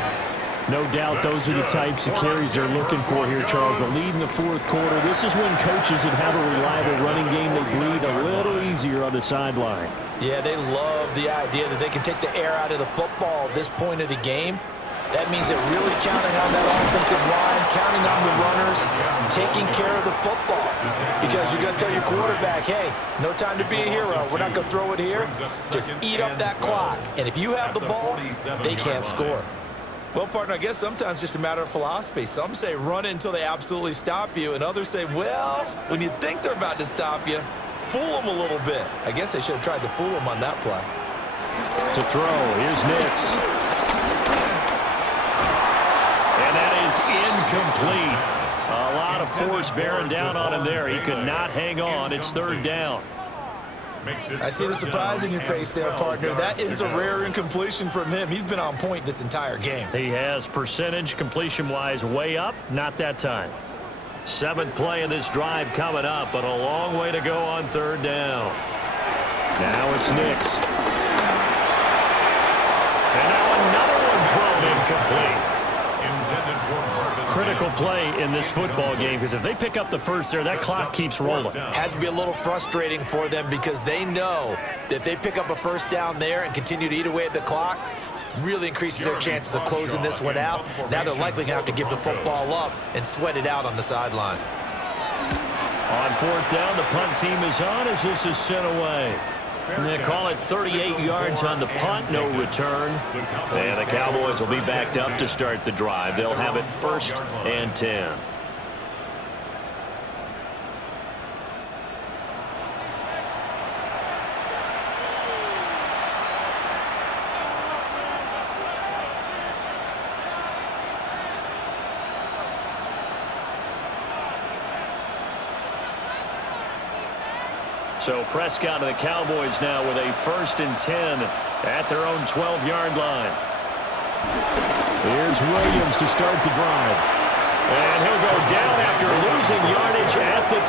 No doubt those are the types of carries they're looking for here, Charles. The lead in the 4th quarter. This is when coaches that have a reliable running game, they breathe a little easier on the sideline. Yeah, they love the idea that they can take the air out of the football at this point of the game. That means they're really counting on that offensive line, counting on the runners, taking care of the football. Because you're going to tell your quarterback, hey, no time to be a hero. We're not going to throw it here. Just eat up that clock. And if you have the ball, they can't score. Well, partner, I guess sometimes it's just a matter of philosophy. Some say run it until they absolutely stop you, and others say, well, when you think they're about to stop you, fool them a little bit. I guess they should have tried to fool them on that play. To throw, here's Nix. And that is incomplete. A lot of force bearing down on him there. He could not hang on. It's third down. I see the surprise in your face there, partner. That is a rare incompletion from him. He's been on point this entire game. He has percentage completion-wise way up. Not that time. 7th play of this drive coming up, but a long way to go on third down. Now it's Nix. And now another one thrown incomplete. Critical play in this football game, because if they pick up the first there, that clock keeps rolling. Has to be a little frustrating for them because they know that if they pick up a first down there and continue to eat away at the clock, really increases their chances of closing this one out. Now they're likely going to have to give the football up and sweat it out on the sideline. On 4th down, the punt team is on as this is sent away. And they call it 38 yards on the punt, no return. And the Cowboys will be backed up to start the drive. They'll have it 1st and 10. So Prescott and the Cowboys now with a 1st and 10 at their own 12-yard line. Here's Williams to start the drive. And he'll go down after losing yardage at the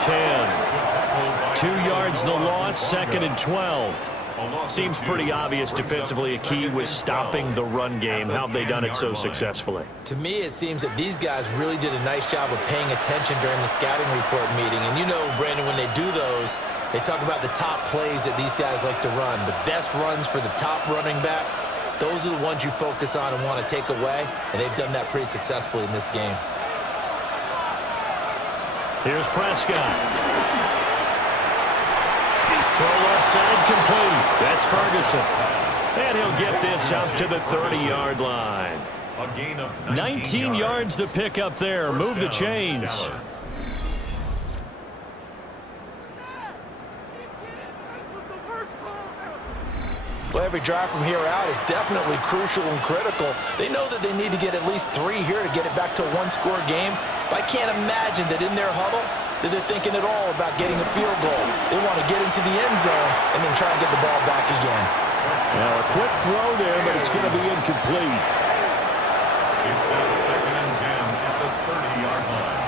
10. 2 yards the loss, 2nd and 12. Seems pretty obvious defensively a key was stopping the run game. How have they done it so successfully? To me, it seems that these guys really did a nice job of paying attention during the scouting report meeting. And you know, Brandon, when they do those, they talk about the top plays that these guys like to run. The best runs for the top running back, those are the ones you focus on and want to take away. And they've done that pretty successfully in this game. Here's Prescott. Throw left side complete. That's Ferguson. And he'll get this up to the 30-yard line. 19 yards to pick up there. Move the chains. Well, every drive from here out is definitely crucial and critical. They know that they need to get at least 3 here to get it back to a one-score game. But I can't imagine that in their huddle that they're thinking at all about getting a field goal. They want to get into the end zone and then try to get the ball back again. Now a quick throw there, but it's going to be incomplete. It's now 2nd and 10 at the 30-yard line.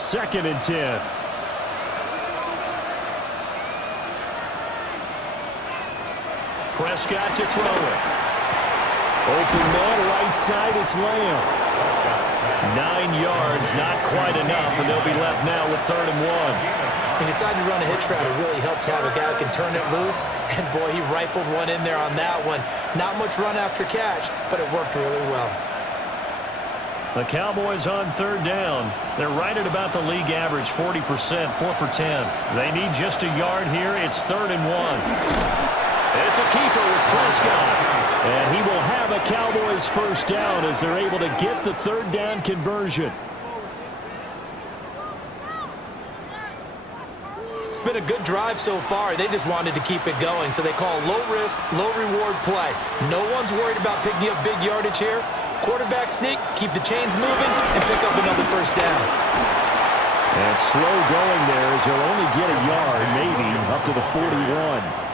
Second and 10. Prescott to throw it. Open man, right side, it's Lamb. 9 yards, not quite enough, and they'll be left now with 3rd and 1. He decided to run a hitch route. It really helped to have a guy that can turn it loose. And, boy, he rifled one in there on that one. Not much run after catch, but it worked really well. The Cowboys on 3rd down. They're right at about the league average, 40%, 4 for 10. They need just a yard here. It's 3rd and 1. It's a keeper with Prescott. And he will have a Cowboys 1st down as they're able to get the 3rd down conversion. It's been a good drive so far. They just wanted to keep it going, so they call low-risk, low-reward play. No one's worried about picking up big yardage here. Quarterback sneak, keep the chains moving, and pick up another 1st down. And slow going there as he'll only get a yard, maybe, up to the 41.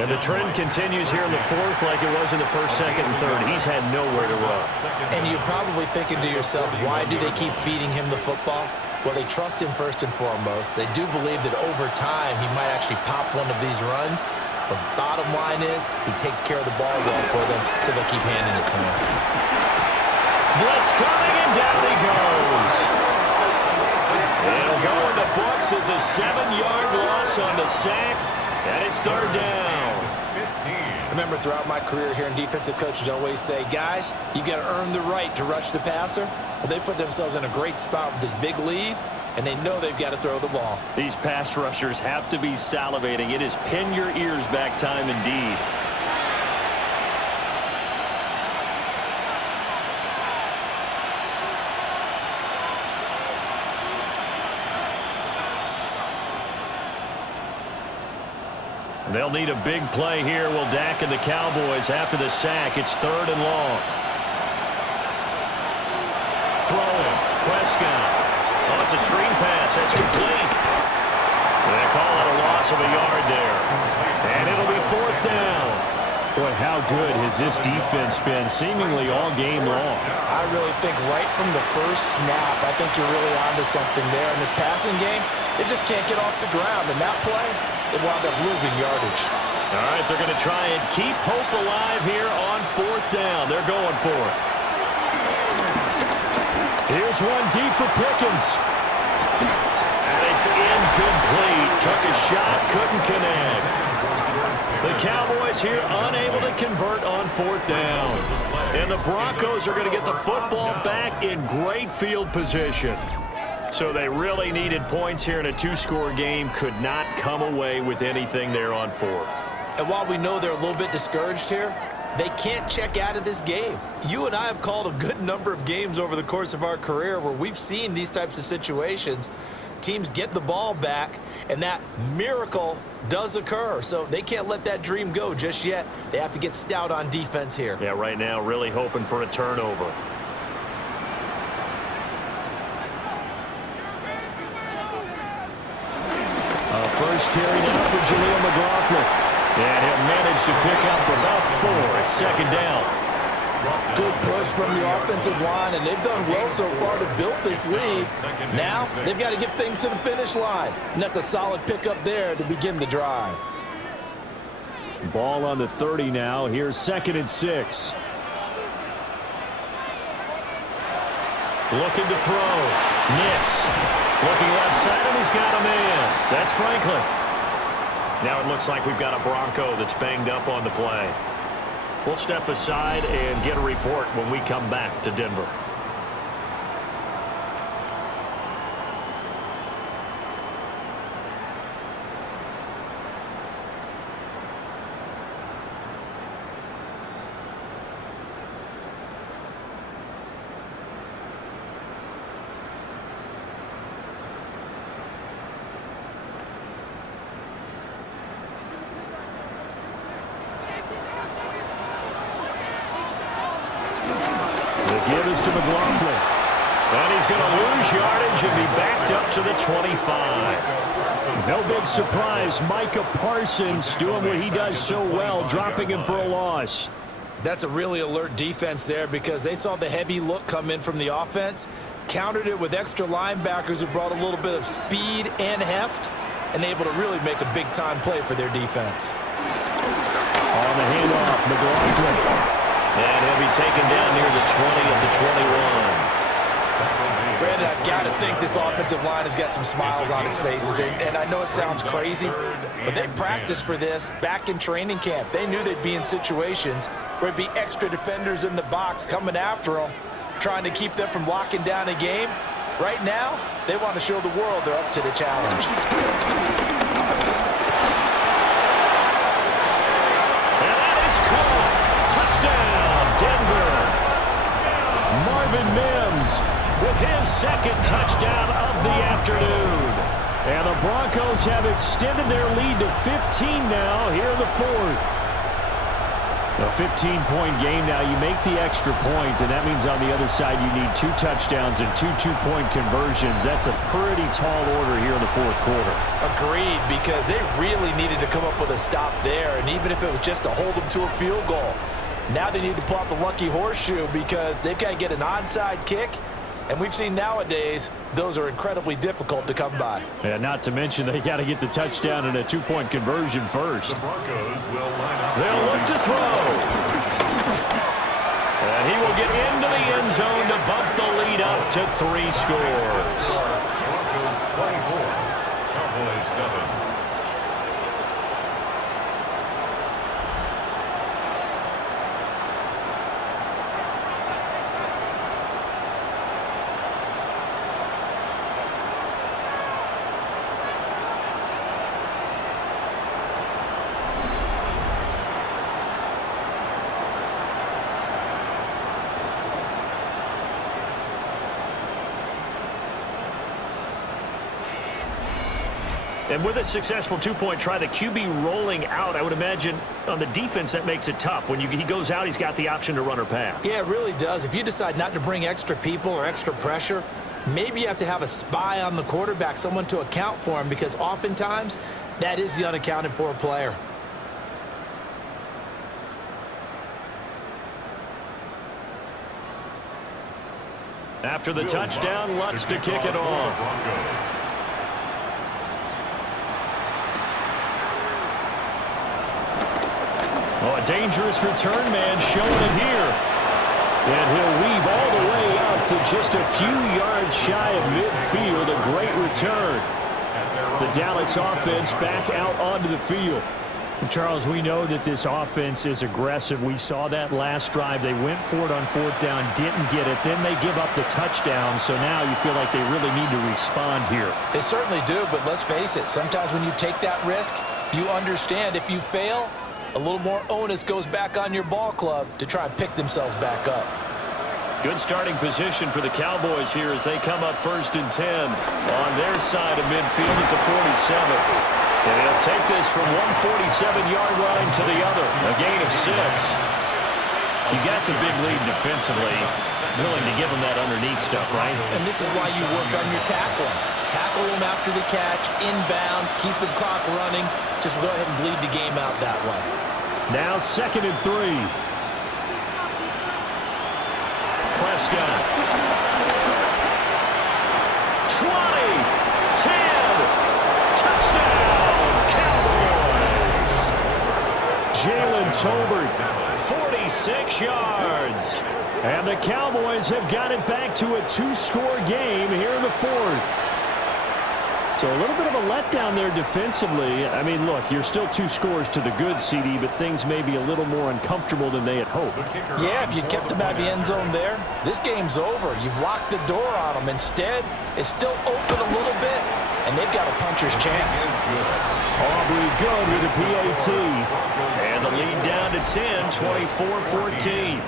And the trend continues here in the 4th like it was in the 1st, 2nd, and 3rd. He's had nowhere to run. And you're probably thinking to yourself, why do they keep feeding him the football? Well, they trust him first and foremost. They do believe that over time he might actually pop one of these runs. But bottom line is he takes care of the ball well for them, so they'll keep handing it to him. Blitz coming, and down he goes. It'll go in the books as a 7-yard loss on the sack. And it's 3rd down. I remember throughout my career here in defensive coaches always say, guys, you got to earn the right to rush the passer. Well, they put themselves in a great spot with this big lead. and they know they've got to throw the ball. These pass rushers have to be salivating. It is pin your ears back time indeed. They'll need a big play here. Will Dak and the Cowboys after the sack. It's 3rd and long. Throwing. Prescott. Oh, it's a screen pass. That's complete. They call it a loss of a yard there. And it'll be 4th down. Boy, how good has this defense been seemingly all game long? I really think right from the first snap, I think you're really onto something there. In this passing game, they just can't get off the ground. And that play, they wound up losing yardage. All right, they're going to try and keep hope alive here on 4th down. They're going for it. Here's one deep for Pickens. And it's incomplete. Took a shot, couldn't connect. The Cowboys here unable to convert on 4th down. And the Broncos are going to get the football back in great field position. So they really needed points here in a 2-score game. Could not come away with anything there on 4th. And while we know they're a little bit discouraged here, they can't check out of this game. You and I have called a good number of games over the course of our career where we've seen these types of situations. Teams get the ball back, and that miracle does occur. So they can't let that dream go just yet. They have to get stout on defense here. Yeah, right now really hoping for a turnover. First carry now for Jaleel McLaughlin. And he'll manage to pick up about 4. It's 2nd down. Good push from the offensive line, and they've done well so far to build this lead. Now they've got to get things to the finish line, and that's a solid pickup there to begin the drive. Ball on the 30 now. Here's 2nd and 6. Looking to throw. Nix. Looking left side, and he's got a man. That's Franklin. Now it looks like we've got a Bronco that's banged up on the play. We'll step aside and get a report when we come back to Denver. Give is to McLaughlin. And he's going to lose yardage and be backed up to the 25. No big surprise. Micah Parsons doing what he does so well, dropping him for a loss. That's a really alert defense there because they saw the heavy look come in from the offense, countered it with extra linebackers who brought a little bit of speed and heft, and able to really make a big-time play for their defense. On the handoff, McLaughlin. And he'll be taken down near the 20 of the 21. Brandon, I've got to think this offensive line has got some smiles on its faces. And I know it sounds crazy, but they practiced for this back in training camp. They knew they'd be in situations where there'd be extra defenders in the box coming after them, trying to keep them from locking down a game. Right now, they want to show the world they're up to the challenge. And that is caught. Touchdown, Denver. Marvin Mims with his 2nd touchdown of the afternoon. And the Broncos have extended their lead to 15 now here in the 4th. A 15-point game now. You make the extra point, and that means on the other side you need 2 touchdowns and 2 two-point conversions. That's a pretty tall order here in the 4th quarter. Agreed, because they really needed to come up with a stop there, and even if it was just to hold them to a field goal. Now they need to pull out the lucky horseshoe because they've got to get an onside kick, and we've seen nowadays those are incredibly difficult to come by. And not to mention they got to get the touchdown and a 2-point conversion first. The Broncos will line up. They'll look to throw. And he will get into the end zone to bump the lead up to 3 scores. Broncos 24, Cowboys 7. And with a successful two-point try, the QB rolling out, I would imagine on the defense that makes it tough. When he goes out, he's got the option to run or pass. Yeah, it really does. If you decide not to bring extra people or extra pressure, maybe you have to have a spy on the quarterback, someone to account for him, because oftentimes that is the unaccounted for player. After the touchdown, Lutz to kick it off. Oh, a dangerous return man showing it here. And he'll weave all the way up to just a few yards shy of midfield. A great return. The Dallas offense back out onto the field. Charles, we know that this offense is aggressive. We saw that last drive. They went for it on fourth down, didn't get it. Then they give up the touchdown. So now you feel like they really need to respond here. They certainly do, but let's face it. Sometimes when you take that risk, you understand if you fail, a little more onus goes back on your ball club to try and pick themselves back up. Good starting position for the Cowboys here as they come up 1st and 10 on their side of midfield at the 47. And they'll take this from one 47-yard line to the other. A gain of 6. You got the big lead defensively. Willing to give them that underneath stuff, right? And this is why you work on your tackling. Tackle them after the catch, inbounds, keep the clock running. Just go ahead and bleed the game out that way. Now 2nd and 3. Prescott. 20. 10. Touchdown, Cowboys. Jalen Tolbert, 46 yards. and the Cowboys have got it back to a 2-score game here in the 4th. So a little bit of a letdown there defensively. I mean, look, you're still 2 scores to the good, CD, but things may be a little more uncomfortable than they had hoped. Yeah, if you'd kept them out of the end zone there, this game's over. You've locked the door on them. Instead, it's still open a little bit, and they've got a puncher's chance. Aubrey good with a PAT. And the lead down to 10, 24-14.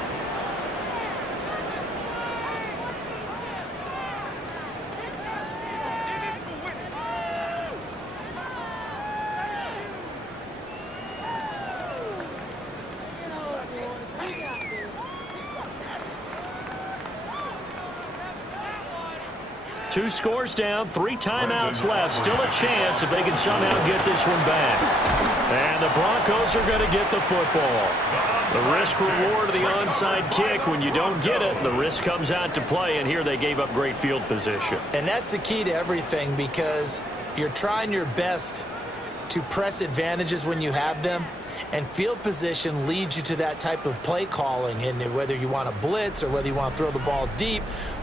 Two scores down, 3 timeouts left. Still a chance if they can somehow get this one back. And the Broncos are going to get the football. The risk-reward of the onside kick. When you don't get it, the risk comes out to play, and here they gave up great field position. And that's the key to everything, because you're trying your best to press advantages when you have them, and field position leads you to that type of play calling. And whether you want to blitz or whether you want to throw the ball deep,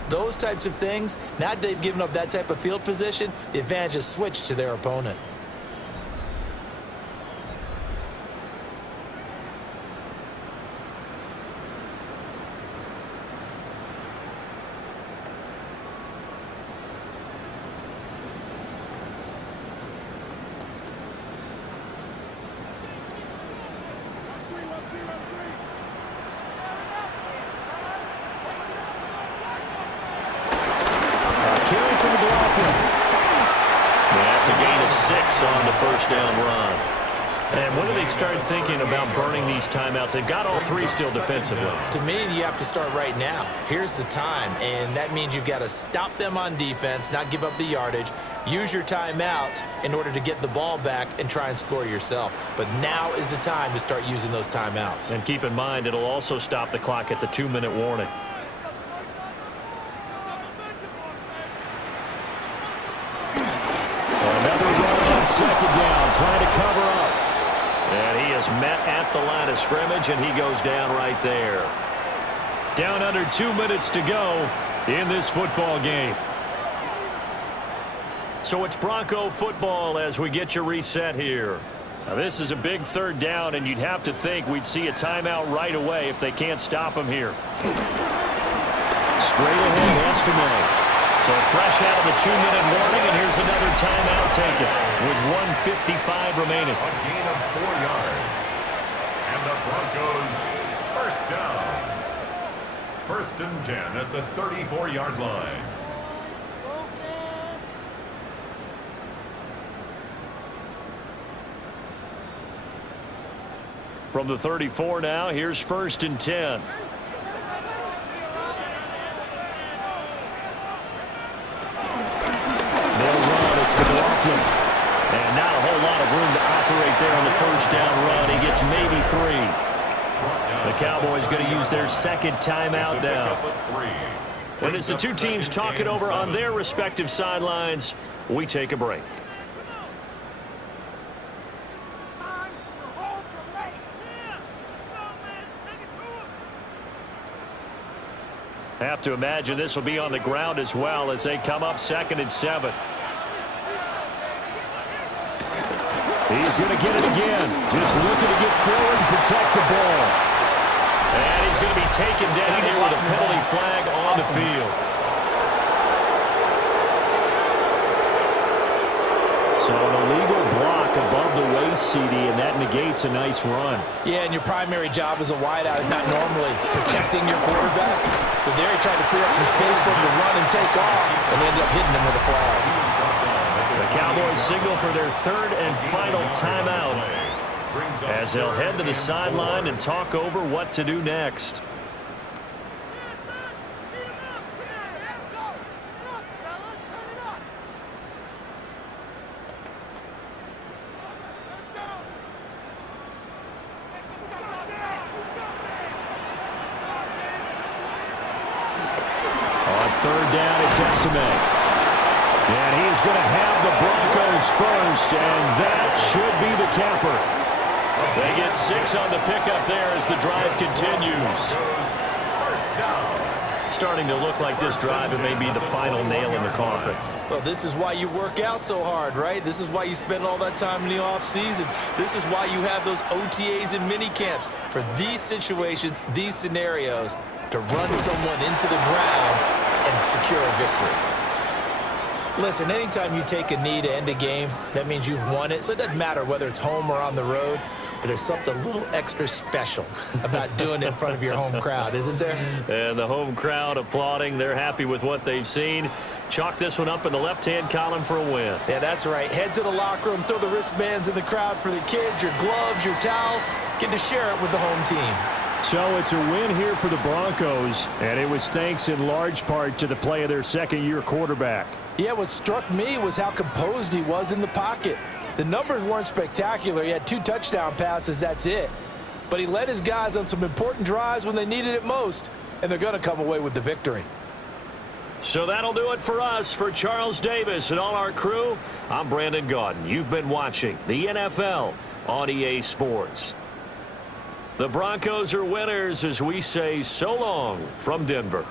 those types of things, now that they've given up that type of field position, the advantage is switched to their opponent. That's a gain of 6 on the first down run. And when do they start thinking about burning these timeouts? They've got all 3 still defensively. To me, you have to start right now. Here's the time, and that means you've got to stop them on defense, not give up the yardage, use your timeouts in order to get the ball back and try and score yourself. But now is the time to start using those timeouts. And keep in mind, it'll also stop the clock at the 2-minute warning. Second down, trying to cover up. And he is met at the line of scrimmage, and he goes down right there. Down under 2 minutes to go in this football game. So it's Bronco football as we get you reset here. Now this is a big 3rd down, and you'd have to think we'd see a timeout right away if they can't stop him here. Straight ahead, Estime. So fresh out of the 2-minute warning, and here's another timeout taken with 1:55 remaining. A gain of 4 yards. And the Broncos first down. 1st and 10 at the 34-yard line. From the 34 now, here's 1st and 10. They'll run. It's McLaughlin. And not a whole lot of room to operate there on the 1st down run. He gets maybe 3. The Cowboys going to use their 2nd timeout now. And as the two teams talk it over on their respective sidelines, we take a break. Have to imagine this will be on the ground as well as they come up 2nd and 7. He's going to get it again. Just looking to get forward and protect the ball. And he's going to be taken down here with a penalty flag on the field. So an illegal block above the waist, CD, and that negates a nice run. Yeah, and your primary job as a wideout is not normally protecting your quarterback. But there he tried to clear up some space for him to run and take off, and ended up hitting him with a flag. The Cowboys signal for their 3rd and final timeout as they'll head to the sideline and talk over what to do next. On 3rd down, it's Estime. And he's going to have the Broncos first, and that should be the capper. They get 6 on the pickup there as the drive continues. Starting to look like this drive, it may be the final nail in the coffin. Well, this is why you work out so hard, right? This is why you spend all that time in the offseason. This is why you have those OTAs and mini camps for these situations, these scenarios, to run someone into the ground and secure a victory. Listen, anytime you take a knee to end a game, that means you've won it. So it doesn't matter whether it's home or on the road, but there's something a little extra special about doing it in front of your home crowd, isn't there? And the home crowd applauding. They're happy with what they've seen. Chalk this one up in the left-hand column for a win. Yeah, that's right. Head to the locker room, throw the wristbands in the crowd for the kids, your gloves, your towels. Get to share it with the home team. So it's a win here for the Broncos, and it was thanks in large part to the play of their 2nd-year quarterback. Yeah, what struck me was how composed he was in the pocket. The numbers weren't spectacular. He had 2 touchdown passes, that's it. But he led his guys on some important drives when they needed it most, and they're going to come away with the victory. So that'll do it for us. For Charles Davis and all our crew, I'm Brandon Gaudin. You've been watching the NFL on EA Sports. The Broncos are winners as we say so long from Denver.